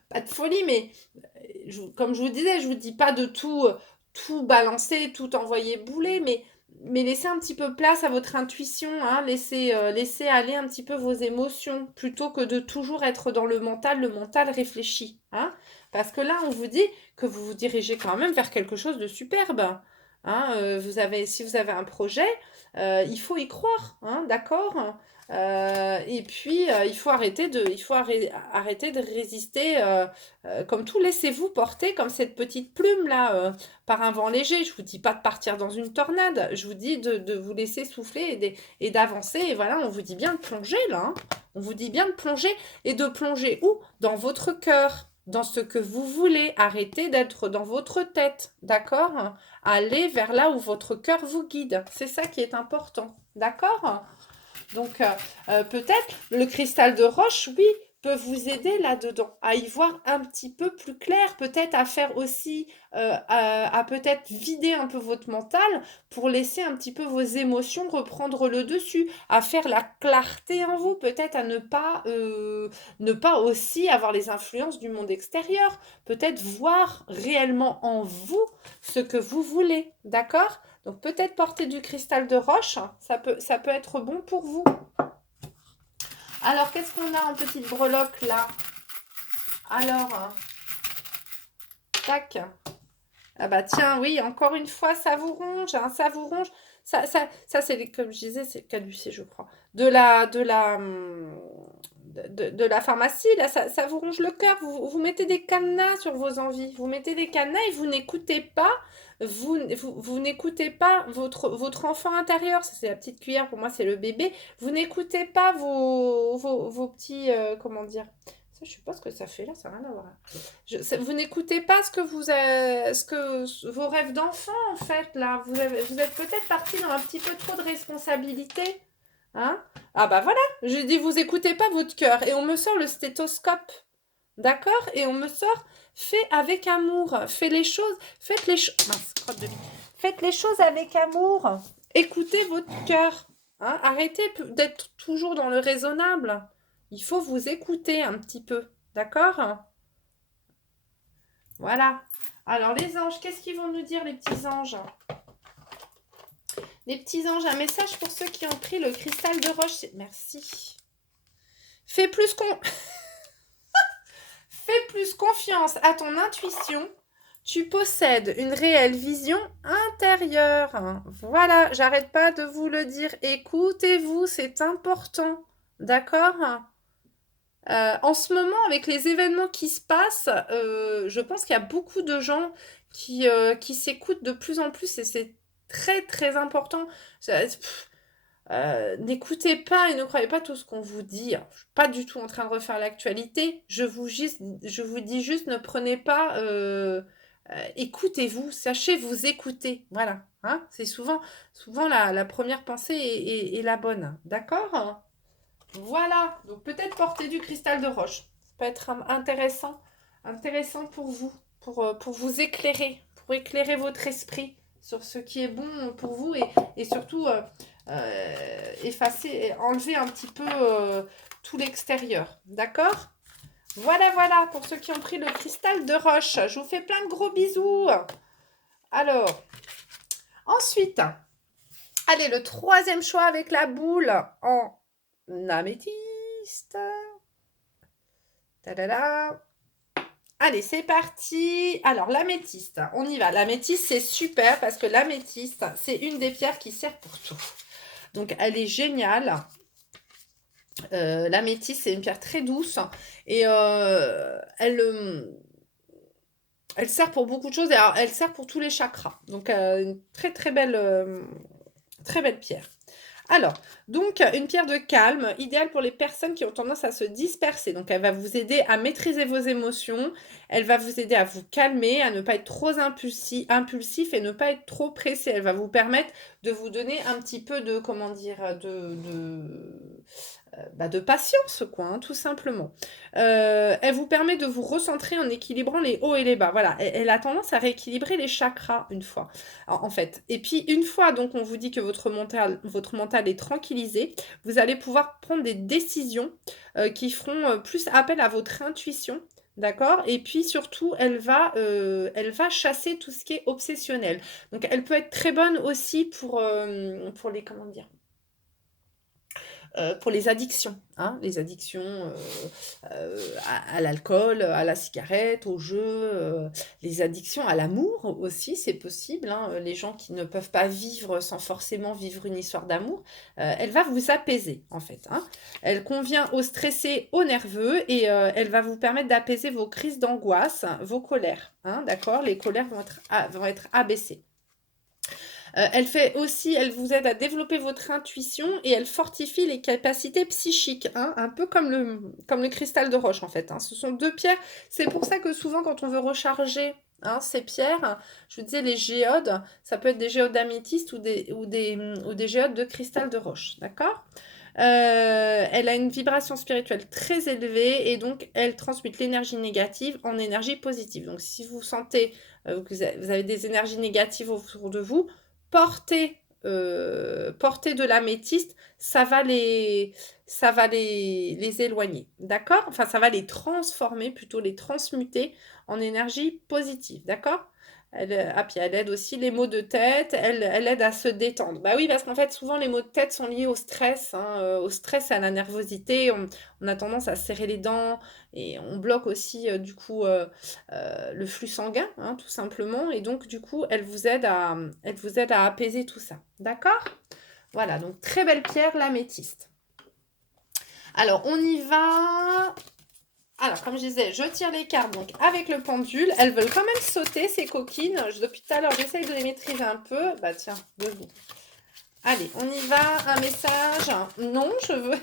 Pas de folie, mais comme je vous disais, je vous dis pas de tout balancer, tout envoyer bouler, mais laisser un petit peu place à votre intuition, hein, laisser aller un petit peu vos émotions, plutôt que de toujours être dans le mental réfléchi, hein, parce que là, on vous dit que vous vous dirigez quand même vers quelque chose de superbe. Hein, si vous avez un projet, il faut y croire, hein, d'accord? Et puis, arrêter de résister, comme tout. Laissez-vous porter comme cette petite plume-là, par un vent léger. Je vous dis pas de partir dans une tornade. Je vous dis de vous laisser souffler et d'avancer. Et voilà, on vous dit bien de plonger, là, hein. On vous dit bien de plonger. Et de plonger où? Dans votre cœur, dans ce que vous voulez. Arrêtez d'être dans votre tête, d'accord? Allez vers là où votre cœur vous guide. C'est ça qui est important. D'accord? Donc, peut-être le cristal de roche, oui, peut vous aider là-dedans, à y voir un petit peu plus clair, peut-être à faire aussi, à peut-être vider un peu votre mental pour laisser un petit peu vos émotions reprendre le dessus, à faire la clarté en vous, peut-être à ne pas aussi avoir les influences du monde extérieur, peut-être voir réellement en vous ce que vous voulez, d'accord? Donc peut-être porter du cristal de roche, ça peut être bon pour vous. Alors, qu'est-ce qu'on a en petite breloque là? Alors, tac. Ah bah tiens, oui, encore une fois, ça vous ronge, hein, ça vous ronge. Ça c'est, comme je disais, c'est caducé, je crois. De la pharmacie, là, ça vous ronge le cœur. Vous mettez des cadenas sur vos envies. Vous mettez des cadenas et vous n'écoutez pas. Vous n'écoutez pas votre enfant intérieur. Ça, c'est la petite cuillère, pour moi, c'est le bébé. Vous n'écoutez pas vos petits. Comment dire? Ça, je sais pas ce que ça fait là, ça n'a rien à voir. Vous n'écoutez pas vos rêves d'enfant, en fait, là. Vous êtes peut-être parti dans un petit peu trop de responsabilité. Hein? Ah bah voilà, je dis vous écoutez pas votre cœur. Et on me sort le stéthoscope. D'accord? Et on me sort, fais avec amour. Faites les choses mince, crotte de bille. Faites les choses avec amour. Écoutez votre cœur. Hein? Arrêtez d'être toujours dans le raisonnable. Il faut vous écouter un petit peu. D'accord? Voilà. Alors les anges, qu'est-ce qu'ils vont nous dire, les petits anges? Les petits anges, un message pour ceux qui ont pris le cristal de roche. Merci. Fais plus confiance à ton intuition. Tu possèdes une réelle vision intérieure. Voilà, j'arrête pas de vous le dire. Écoutez-vous, c'est important. D'accord? En ce moment, avec les événements qui se passent, je pense qu'il y a beaucoup de gens qui s'écoutent de plus en plus et c'est très très important. N'écoutez pas et ne croyez pas tout ce qu'on vous dit. Alors, je suis pas du tout en train de refaire l'actualité. Je vous dis juste, ne prenez pas. Écoutez-vous, sachez vous écouter. Voilà. Hein, c'est souvent la première pensée est la bonne. D'accord? Voilà. Donc peut-être porter du cristal de roche. Ça peut être intéressant pour vous, pour vous éclairer, pour éclairer votre esprit sur ce qui est bon pour vous et surtout effacer, enlever un petit peu tout l'extérieur. D'accord? Voilà, voilà, pour ceux qui ont pris le cristal de roche. Je vous fais plein de gros bisous. Alors, ensuite, allez, le troisième choix avec la boule en améthyste. Tadada. Allez, c'est parti. Alors, l'améthyste, on y va. L'améthyste, c'est super parce que l'améthyste, c'est une des pierres qui sert pour tout. Donc, elle est géniale. L'améthyste, c'est une pierre très douce et elle sert pour beaucoup de choses. Et alors, elle sert pour tous les chakras. Donc, une très, très belle pierre. Alors, donc, une pierre de calme, idéale pour les personnes qui ont tendance à se disperser. Donc, elle va vous aider à maîtriser vos émotions. Elle va vous aider à vous calmer, à ne pas être trop impulsif et ne pas être trop pressé. Elle va vous permettre de vous donner un petit peu de, comment dire, de patience, quoi, hein, tout simplement. Elle vous permet de vous recentrer en équilibrant les hauts et les bas. Voilà, elle a tendance à rééquilibrer les chakras une fois, en fait. Et puis, une fois, donc, on vous dit que votre mental est tranquillisé, vous allez pouvoir prendre des décisions qui feront plus appel à votre intuition. D'accord? Et puis surtout, elle va chasser tout ce qui est obsessionnel. Donc, elle peut être très bonne aussi pour les, comment dire, pour les addictions, hein, les addictions à l'alcool, à la cigarette, au jeu, les addictions à l'amour aussi, c'est possible, hein, les gens qui ne peuvent pas vivre sans forcément vivre une histoire d'amour, elle va vous apaiser en fait. Hein. Elle convient aux stressés, aux nerveux et elle va vous permettre d'apaiser vos crises d'angoisse, vos colères. Hein, d'accord? Les colères vont être abaissées. Elle vous aide à développer votre intuition et elle fortifie les capacités psychiques, hein, un peu comme le cristal de roche en fait. Hein. Ce sont deux pierres. C'est pour ça que souvent quand on veut recharger ces pierres, je vous disais les géodes, ça peut être des géodes d'améthyste ou des géodes de cristal de roche, d'accord? Elle a une vibration spirituelle très élevée et donc elle transmute l'énergie négative en énergie positive. Donc si vous sentez que vous avez des énergies négatives autour de vous, porter de l'améthyste, ça va les éloigner, d'accord? Enfin, ça va les transformer, plutôt les transmuter en énergie positive, d'accord? Puis elle aide aussi les maux de tête, elle aide à se détendre. Bah oui, parce qu'en fait, souvent, les maux de tête sont liés au stress, hein, au stress et à la nervosité. On a tendance à serrer les dents et on bloque aussi, du coup, le flux sanguin, hein, tout simplement. Et donc, du coup, elle vous aide à apaiser tout ça. D'accord? Voilà, donc très belle pierre, l'améthyste. Alors, on y va. Alors, comme je disais, je tire les cartes donc avec le pendule. Elles veulent quand même sauter, ces coquines. Depuis tout à l'heure, j'essaye de les maîtriser un peu. Bah tiens, debout. Allez, on y va. Un message. Non, je veux...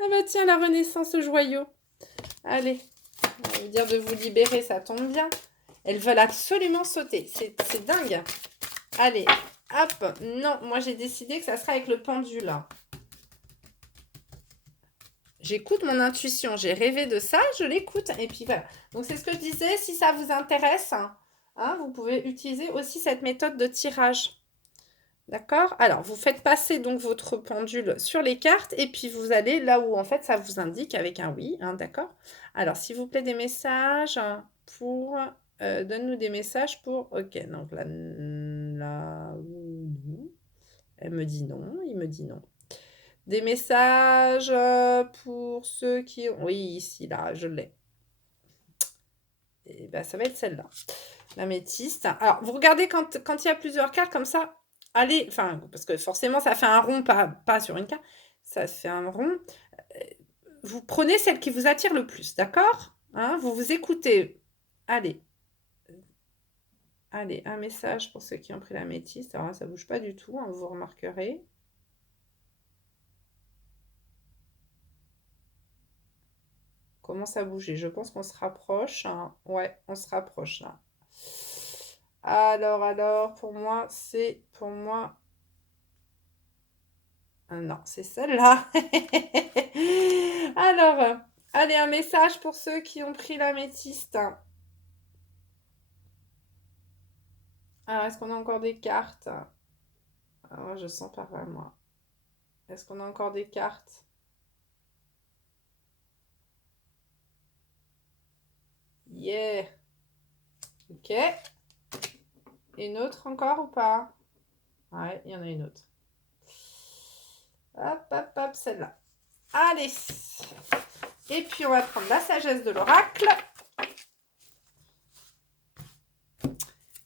Ah bah tiens, la renaissance au joyau. Allez, on va vous dire de vous libérer, ça tombe bien. Elles veulent absolument sauter. C'est dingue. Allez, hop. Non, moi j'ai décidé que ça sera avec le pendule. J'écoute mon intuition, j'ai rêvé de ça, je l'écoute. Et puis voilà. Donc c'est ce que je disais, si ça vous intéresse, hein, vous pouvez utiliser aussi cette méthode de tirage. D'accord? Alors, vous faites passer donc votre pendule sur les cartes et puis vous allez là où en fait ça vous indique avec un oui, hein, d'accord? Alors, s'il vous plaît, des messages pour... donne-nous des messages pour... Ok, donc là... Elle me dit non, il me dit non. Des messages pour ceux qui... Oui, ici, là, je l'ai. Et ben, ça va être celle-là. L'améthyste. Alors, vous regardez quand il y a plusieurs cartes comme ça, allez, enfin, parce que forcément, ça fait un rond, pas sur une carte. Ça fait un rond. Vous prenez celle qui vous attire le plus, d'accord? Hein, vous vous écoutez. Allez. Allez, un message pour ceux qui ont pris l'améthyste. Alors, ça ne bouge pas du tout, hein, vous remarquerez. Commence à bouger. Je pense qu'on se rapproche. Hein. Ouais, on se rapproche là. Alors, pour moi, non, c'est celle-là. Alors, allez, un message pour ceux qui ont pris l'améthyste. Alors, est-ce qu'on a encore des cartes? Alors, je sens pas mal, moi. Est-ce qu'on a encore des cartes? Yeah! Ok. Une autre encore ou pas? Ouais, il y en a une autre. Hop, hop, hop, celle-là. Allez. Et puis, on va prendre la sagesse de l'oracle.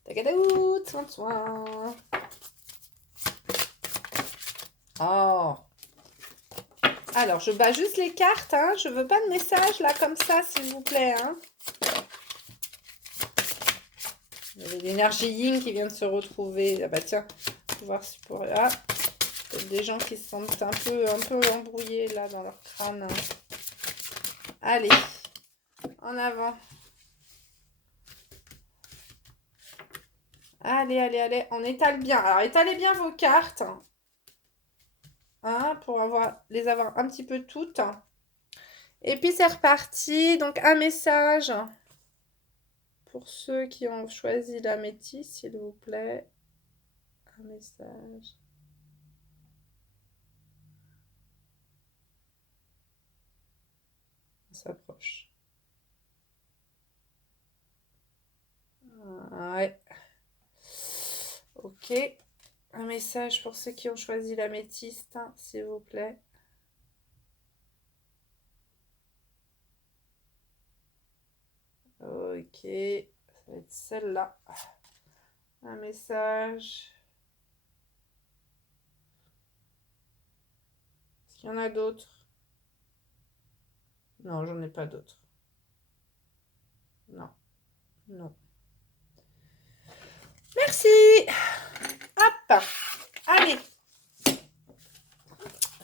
Tagadaout, soin, soin. Oh. Alors, je bats juste les cartes, hein. Je veux pas de message, là, comme ça, s'il vous plaît, hein. Il y a l'énergie yin qui vient de se retrouver. Ah bah tiens, faut voir si pour... Ah, peut-être des gens qui se sentent un peu embrouillés, là, dans leur crâne. Allez, en avant. Allez, allez, allez, on étale bien. Alors, étalez bien vos cartes. Hein, pour les avoir un petit peu toutes. Et puis, c'est reparti. Donc, un message pour ceux qui ont choisi la métisse, s'il vous plaît. Un message. On s'approche. Ouais. Ok. Un message pour ceux qui ont choisi l'améthyste, hein, s'il vous plaît. Ok. Ça va être celle-là. Un message. Est-ce qu'il y en a d'autres? Non, j'en ai pas d'autres. Non. Non. Merci. Hop. Allez.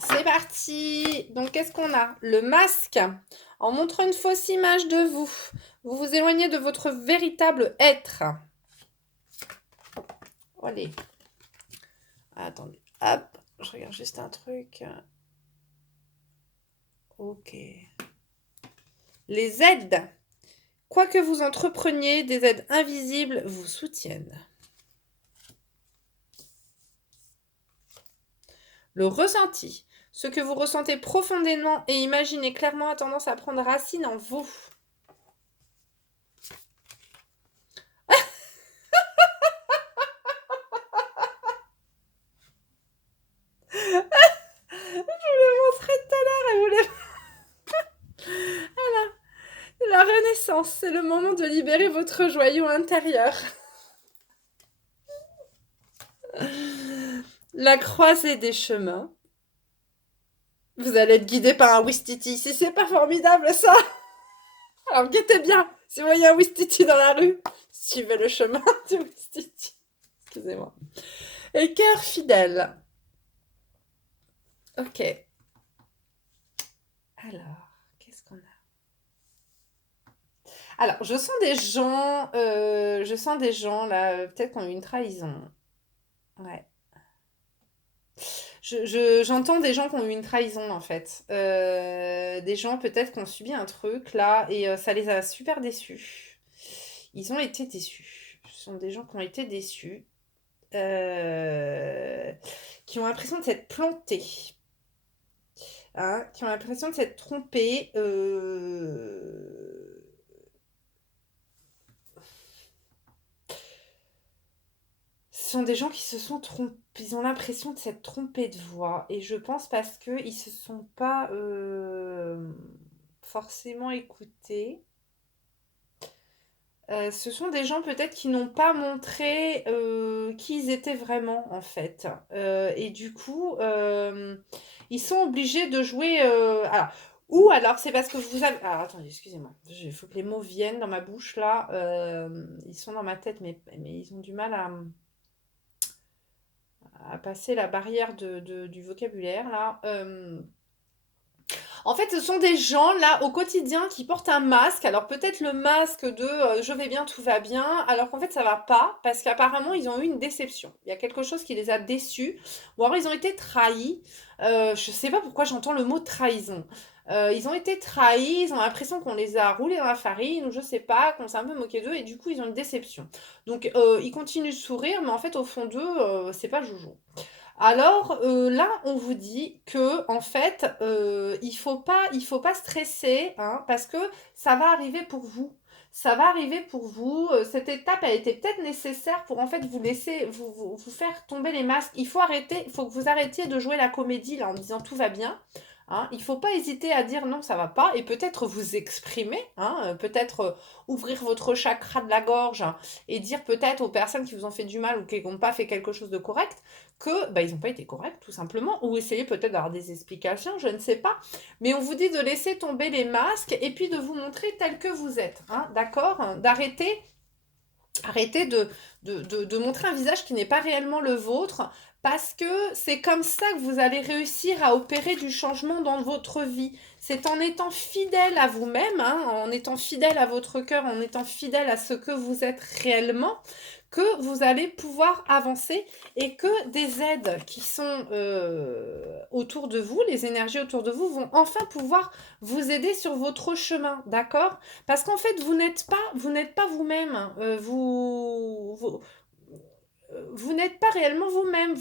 C'est parti. Donc, qu'est-ce qu'on a? Le masque. En montrant une fausse image de vous, vous vous éloignez de votre véritable être. Allez. Attendez. Hop. Je regarde juste un truc. Ok. Les aides. Quoi que vous entrepreniez, des aides invisibles vous soutiennent. Le ressenti. Ce que vous ressentez profondément et imaginez clairement a tendance à prendre racine en vous. Je vous le montrerai tout à l'heure et vous le... Voilà. La renaissance, c'est le moment de libérer votre joyau intérieur. La croisée des chemins. Vous allez être guidé par un Wistiti. Si c'est pas formidable, ça. Alors, guettez bien. Si vous voyez un Wistiti dans la rue, suivez le chemin du Wistiti. Excusez-moi. Et cœur fidèle. Ok. Alors, qu'est-ce qu'on a? Alors, je sens des gens là, peut-être qu'on a eu une trahison. Ouais. J'entends des gens qui ont eu une trahison en fait. Des gens peut-être qui ont subi un truc là et ça les a super déçus. Ils ont été déçus. Ce sont des gens qui ont été déçus. Qui ont l'impression de s'être plantés. Hein, qui ont l'impression de s'être trompés. Ce sont des gens qui se sont trompés. Ils ont l'impression de s'être trompés de voix. Et je pense parce qu'ils se sont pas forcément écoutés. Ce sont des gens peut-être qui n'ont pas montré qui ils étaient vraiment en fait. Et du coup, ils sont obligés de jouer. Alors, ou alors c'est parce que vous avez. Alors attendez, excusez-moi. Il faut que les mots viennent dans ma bouche là. Ils sont dans ma tête, mais ils ont du mal à passer la barrière du vocabulaire là. En fait, ce sont des gens là au quotidien qui portent un masque. Alors peut-être le masque de je vais bien, tout va bien, alors qu'en fait ça va pas parce qu'apparemment ils ont eu une déception. Il y a quelque chose qui les a déçus, ou alors ils ont été trahis. Je sais pas pourquoi j'entends le mot trahison. Ils ont été trahis, ils ont l'impression qu'on les a roulés dans la farine, ou je sais pas, qu'on s'est un peu moqué d'eux, et du coup, ils ont une déception. Donc, ils continuent de sourire, mais en fait, au fond d'eux, c'est pas joujou. Alors là, on vous dit que en fait, il faut pas stresser, hein, parce que ça va arriver pour vous. Ça va arriver pour vous. Cette étape, elle était peut-être nécessaire pour en fait vous laisser, vous faire tomber les masques. Il faut arrêter, il faut que vous arrêtiez de jouer la comédie là en disant tout va bien. Hein. Il ne faut pas hésiter à dire non, ça va pas, et peut-être vous exprimer, hein, peut-être ouvrir votre chakra de la gorge, hein, et dire peut-être aux personnes qui vous ont fait du mal ou qui n'ont pas fait quelque chose de correct que bah, ils n'ont pas été corrects, tout simplement, ou essayer peut-être d'avoir des explications, je ne sais pas. Mais on vous dit de laisser tomber les masques et puis de vous montrer tel que vous êtes, hein, d'accord? D'arrêter de montrer un visage qui n'est pas réellement le vôtre, parce que c'est comme ça que vous allez réussir à opérer du changement dans votre vie. C'est en étant fidèle à vous-même, hein, en étant fidèle à votre cœur, en étant fidèle à ce que vous êtes réellement, que vous allez pouvoir avancer et que des aides qui sont autour de vous, les énergies autour de vous, vont enfin pouvoir vous aider sur votre chemin, d'accord? Parce qu'en fait, vous n'êtes pas vous-même. Vous n'êtes pas réellement vous-même.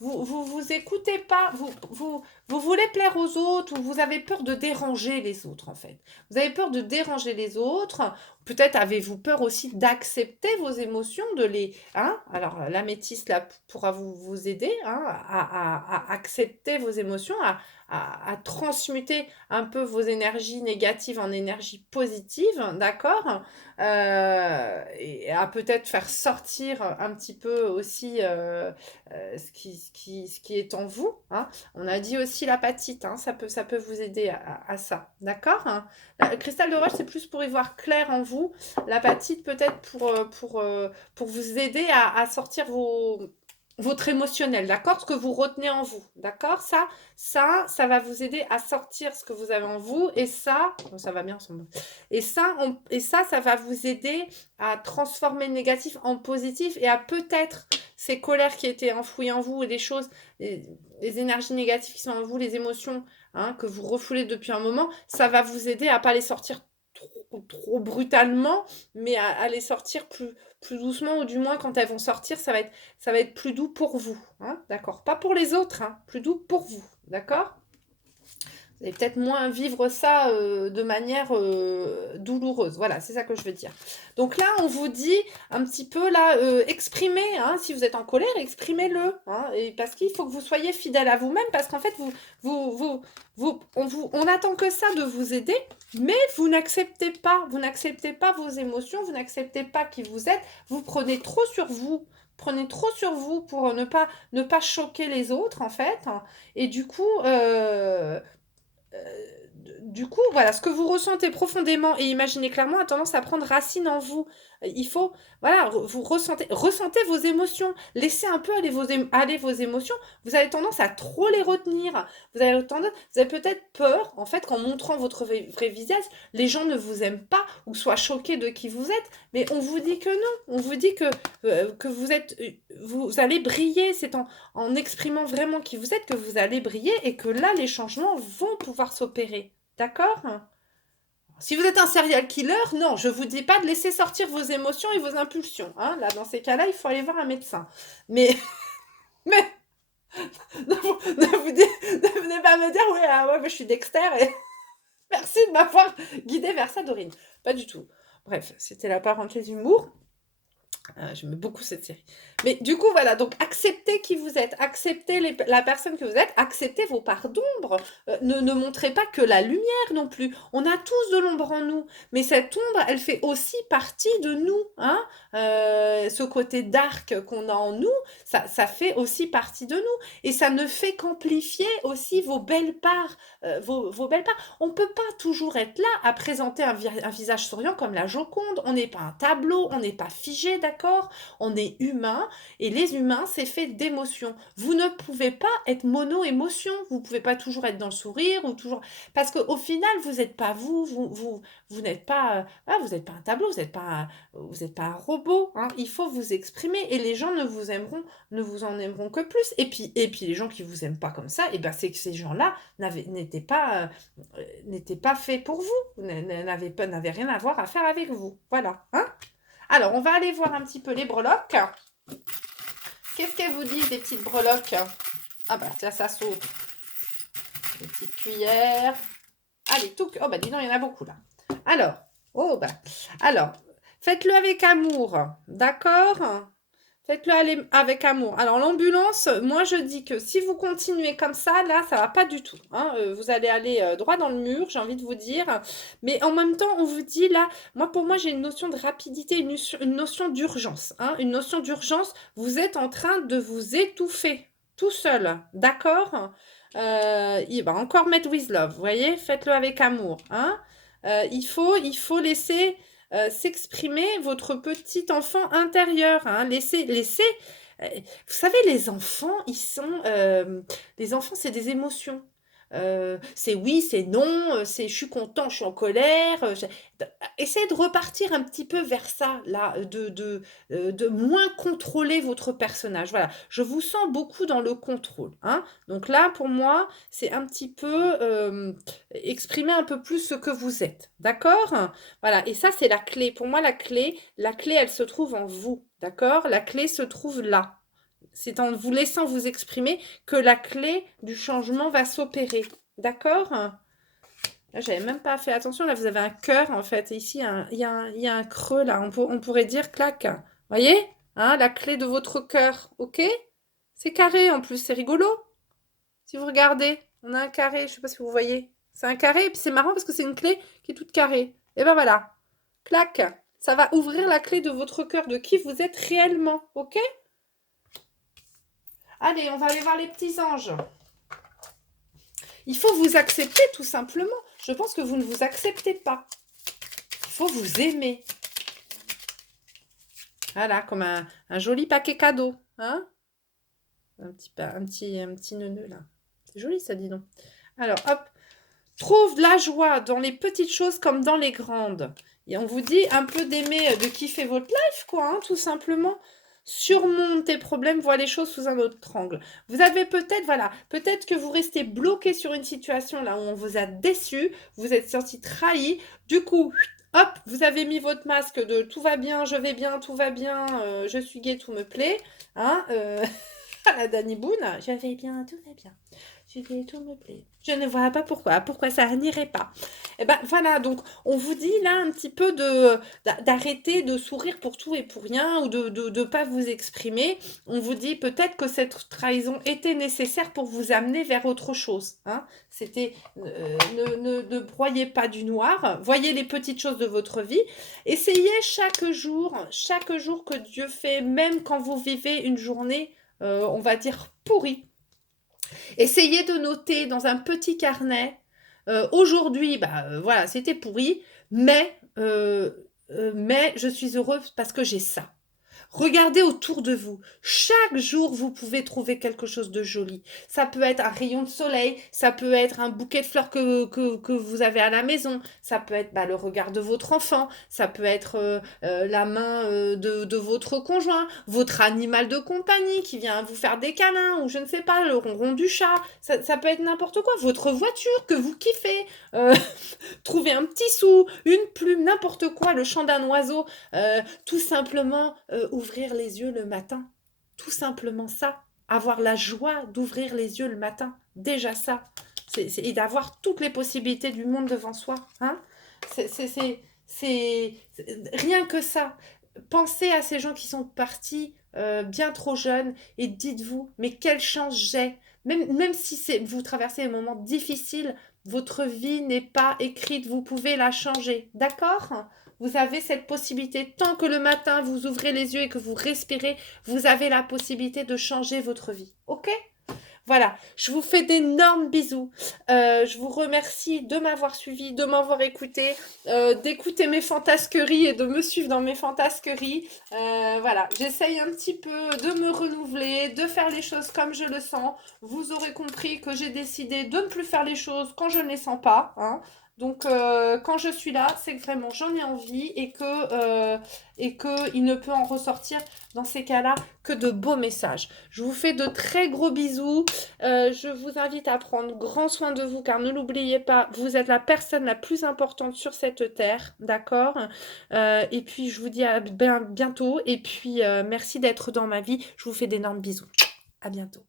Vous écoutez pas. Vous voulez plaire aux autres, ou vous avez peur de déranger les autres, en fait. Vous avez peur de déranger les autres. Peut-être avez-vous peur aussi d'accepter vos émotions, de les, hein. Alors, la métisse là pourra vous aider, hein, à accepter vos émotions, à transmuter un peu vos énergies négatives en énergie positive, d'accord? Et à peut-être faire sortir un petit peu aussi ce qui est en vous, hein. On a dit aussi l'apatite, hein, ça peut vous aider à ça, d'accord, hein. Le cristal de roche, c'est plus pour y voir clair en vous. L'apatite, peut-être pour vous aider à sortir votre émotionnel, d'accord? Ce que vous retenez en vous, d'accord? Ça va vous aider à sortir ce que vous avez en vous, et ça, bon, ça va bien ensemble. Et ça va vous aider à transformer le négatif en positif, et à peut-être ces colères qui étaient enfouies en vous, et les énergies négatives qui sont en vous, les émotions, hein, que vous refoulez depuis un moment, ça va vous aider à pas les sortir trop brutalement, mais à les sortir plus doucement, ou du moins quand elles vont sortir, ça va être plus doux pour vous, hein, d'accord? Pas pour les autres, hein, plus doux pour vous, d'accord? Vous allez peut-être moins vivre ça de manière douloureuse. Voilà, c'est ça que je veux dire. Donc là, on vous dit un petit peu là, exprimez, hein, si vous êtes en colère, exprimez-le, hein, et parce qu'il faut que vous soyez fidèle à vous-même, parce qu'en fait, on attend que ça de vous aider, mais vous n'acceptez pas vos émotions, vous n'acceptez pas qui vous êtes, vous prenez trop sur vous. Prenez trop sur vous pour ne pas choquer les autres, en fait, hein. Et du coup, voilà, ce que vous ressentez profondément et imaginez clairement a tendance à prendre racine en vous. Il faut, voilà, vous ressentez vos émotions. Laissez un peu aller vos émotions. Vous avez tendance à trop les retenir. Vous avez peut-être peur, en fait, qu'en montrant votre vrai visage, les gens ne vous aiment pas ou soient choqués de qui vous êtes. Mais on vous dit que non. On vous dit que vous allez briller. C'est en exprimant vraiment qui vous êtes que vous allez briller, et que là, les changements vont pouvoir s'opérer. D'accord? Si vous êtes un serial killer, non, je vous dis pas de laisser sortir vos émotions et vos impulsions, hein. Là, dans ces cas-là, il faut aller voir un médecin. Mais, mais ne venez pas me dire, oui, ah ouais, je suis Dexter et merci de m'avoir guidé vers ça, Dorine. Pas du tout. Bref, c'était la parenthèse humour. J'aime beaucoup cette série. Mais du coup, voilà, donc acceptez qui vous êtes, acceptez la personne que vous êtes, acceptez vos parts d'ombre. Ne montrez pas que la lumière non plus. On a tous de l'ombre en nous, mais cette ombre, elle fait aussi partie de nous, hein. Ce côté dark qu'on a en nous, ça fait aussi partie de nous. Et ça ne fait qu'amplifier aussi vos belles parts. Vos belles parts. On ne peut pas toujours être là à présenter un visage souriant comme la Joconde. On n'est pas un tableau, on n'est pas figé, d'accord? d'accord? On est humain et les humains, c'est fait d'émotions. Vous ne pouvez pas être mono-émotion. Vous ne pouvez pas toujours être dans le sourire ou toujours... Parce qu'au final, vous n'êtes pas vous n'êtes pas, vous n'êtes pas un tableau, vous êtes pas un robot. Hein. Il faut vous exprimer et les gens ne vous en aimeront que plus. Et puis les gens qui vous aiment pas comme ça, et ben c'est que ces gens-là n'étaient pas faits pour vous, n'avaient rien à voir à faire avec vous. Voilà. Hein. Alors, on va aller voir un petit peu les breloques. Qu'est-ce qu'elles vous disent, les petites breloques? Ah bah là, ça saute. Les petites cuillères. Allez, tout... Oh bah dis donc, il y en a beaucoup là. Alors, faites-le avec amour, d'accord? Faites-le avec amour. Alors, l'ambulance, moi, je dis que si vous continuez comme ça, là, ça va pas du tout. Hein. Vous allez aller droit dans le mur, j'ai envie de vous dire. Mais en même temps, on vous dit, là, pour moi, j'ai une notion de rapidité, une notion d'urgence. Hein. Une notion d'urgence, vous êtes en train de vous étouffer tout seul, d'accord? Il va encore mettre with love, vous voyez? Faites-le avec amour. Hein. Il faut laisser... s'exprimer votre petit enfant intérieur. Hein. Laissez. Vous savez, les enfants, les enfants, c'est des émotions. C'est oui, c'est non, c'est je suis content, je suis en colère. Essayez de repartir un petit peu vers ça, là, de moins contrôler votre personnage. Voilà, je vous sens beaucoup dans le contrôle. Hein. Donc là, pour moi, c'est un petit peu exprimer un peu plus ce que vous êtes. D'accord? Voilà, et ça, c'est la clé. Pour moi, la clé, elle se trouve en vous. D'accord? La clé se trouve là. C'est en vous laissant vous exprimer que la clé du changement va s'opérer. D'accord? Là, j'avais même pas fait attention. Là, vous avez un cœur, en fait. Et ici, il y a un creux, là. On pourrait dire clac. Voyez? Hein, la clé de votre cœur. OK? C'est carré, en plus. C'est rigolo. Si vous regardez, on a un carré. Je sais pas si vous voyez. C'est un carré. Et puis, c'est marrant parce que c'est une clé qui est toute carrée. Et ben voilà. Clac. Ça va ouvrir la clé de votre cœur, de qui vous êtes réellement. OK? Allez, on va aller voir les petits anges. Il faut vous accepter tout simplement. Je pense que vous ne vous acceptez pas. Il faut vous aimer. Voilà, comme un joli paquet cadeau. Hein? Un petit neuneu là. C'est joli ça, dis donc. Alors, hop. Trouve de la joie dans les petites choses comme dans les grandes. Et on vous dit un peu d'aimer, de kiffer votre life, quoi, hein, tout simplement. Surmonte tes problèmes, vois les choses sous un autre angle. Vous avez peut-être que vous restez bloqué sur une situation là où on vous a déçu, vous êtes senti trahi, du coup, hop, vous avez mis votre masque de tout va bien, je vais bien, tout va bien, je suis gay, tout me plaît, hein, à la Danny Boone, je vais bien, tout va bien. Tout me plaît. Je ne vois pas pourquoi ça n'irait pas. Et ben voilà, donc on vous dit là un petit peu d'arrêter de sourire pour tout et pour rien ou de pas vous exprimer. On vous dit peut-être que cette trahison était nécessaire pour vous amener vers autre chose. Hein. C'était ne broyez pas du noir, voyez les petites choses de votre vie. Essayez chaque jour que Dieu fait, même quand vous vivez une journée, on va dire pourrie. Essayez de noter dans un petit carnet, aujourd'hui, voilà, c'était pourri, mais je suis heureuse parce que j'ai ça. Regardez autour de vous. Chaque jour, vous pouvez trouver quelque chose de joli. Ça peut être un rayon de soleil, ça peut être un bouquet de fleurs que vous avez à la maison, ça peut être le regard de votre enfant, ça peut être la main de votre conjoint, votre animal de compagnie qui vient vous faire des câlins, ou je ne sais pas, le ronron du chat, ça peut être n'importe quoi, votre voiture que vous kiffez, trouver un petit sou, une plume, n'importe quoi, le chant d'un oiseau, tout simplement ouvrir les yeux le matin. Tout simplement ça. Avoir la joie d'ouvrir les yeux le matin. Déjà ça. Et d'avoir toutes les possibilités du monde devant soi. Hein. C'est rien que ça. Pensez à ces gens qui sont partis bien trop jeunes et dites-vous, mais quelle chance j'ai. Même si vous traversez un moment difficile, votre vie n'est pas écrite, vous pouvez la changer. D'accord ? Vous avez cette possibilité. Tant que le matin, vous ouvrez les yeux et que vous respirez, vous avez la possibilité de changer votre vie. OK ? Voilà, je vous fais d'énormes bisous. Je vous remercie de m'avoir suivi, de m'avoir écouté, d'écouter mes fantasqueries et de me suivre dans mes fantasqueries. Voilà, j'essaye un petit peu de me renouveler, de faire les choses comme je le sens. Vous aurez compris que j'ai décidé de ne plus faire les choses quand je ne les sens pas, hein. Donc, quand je suis là, c'est que vraiment j'en ai envie et que il ne peut en ressortir dans ces cas-là que de beaux messages. Je vous fais de très gros bisous. Je vous invite à prendre grand soin de vous car ne l'oubliez pas, vous êtes la personne la plus importante sur cette terre, d'accord? Et puis je vous dis à bientôt et puis merci d'être dans ma vie. Je vous fais d'énormes bisous. À bientôt.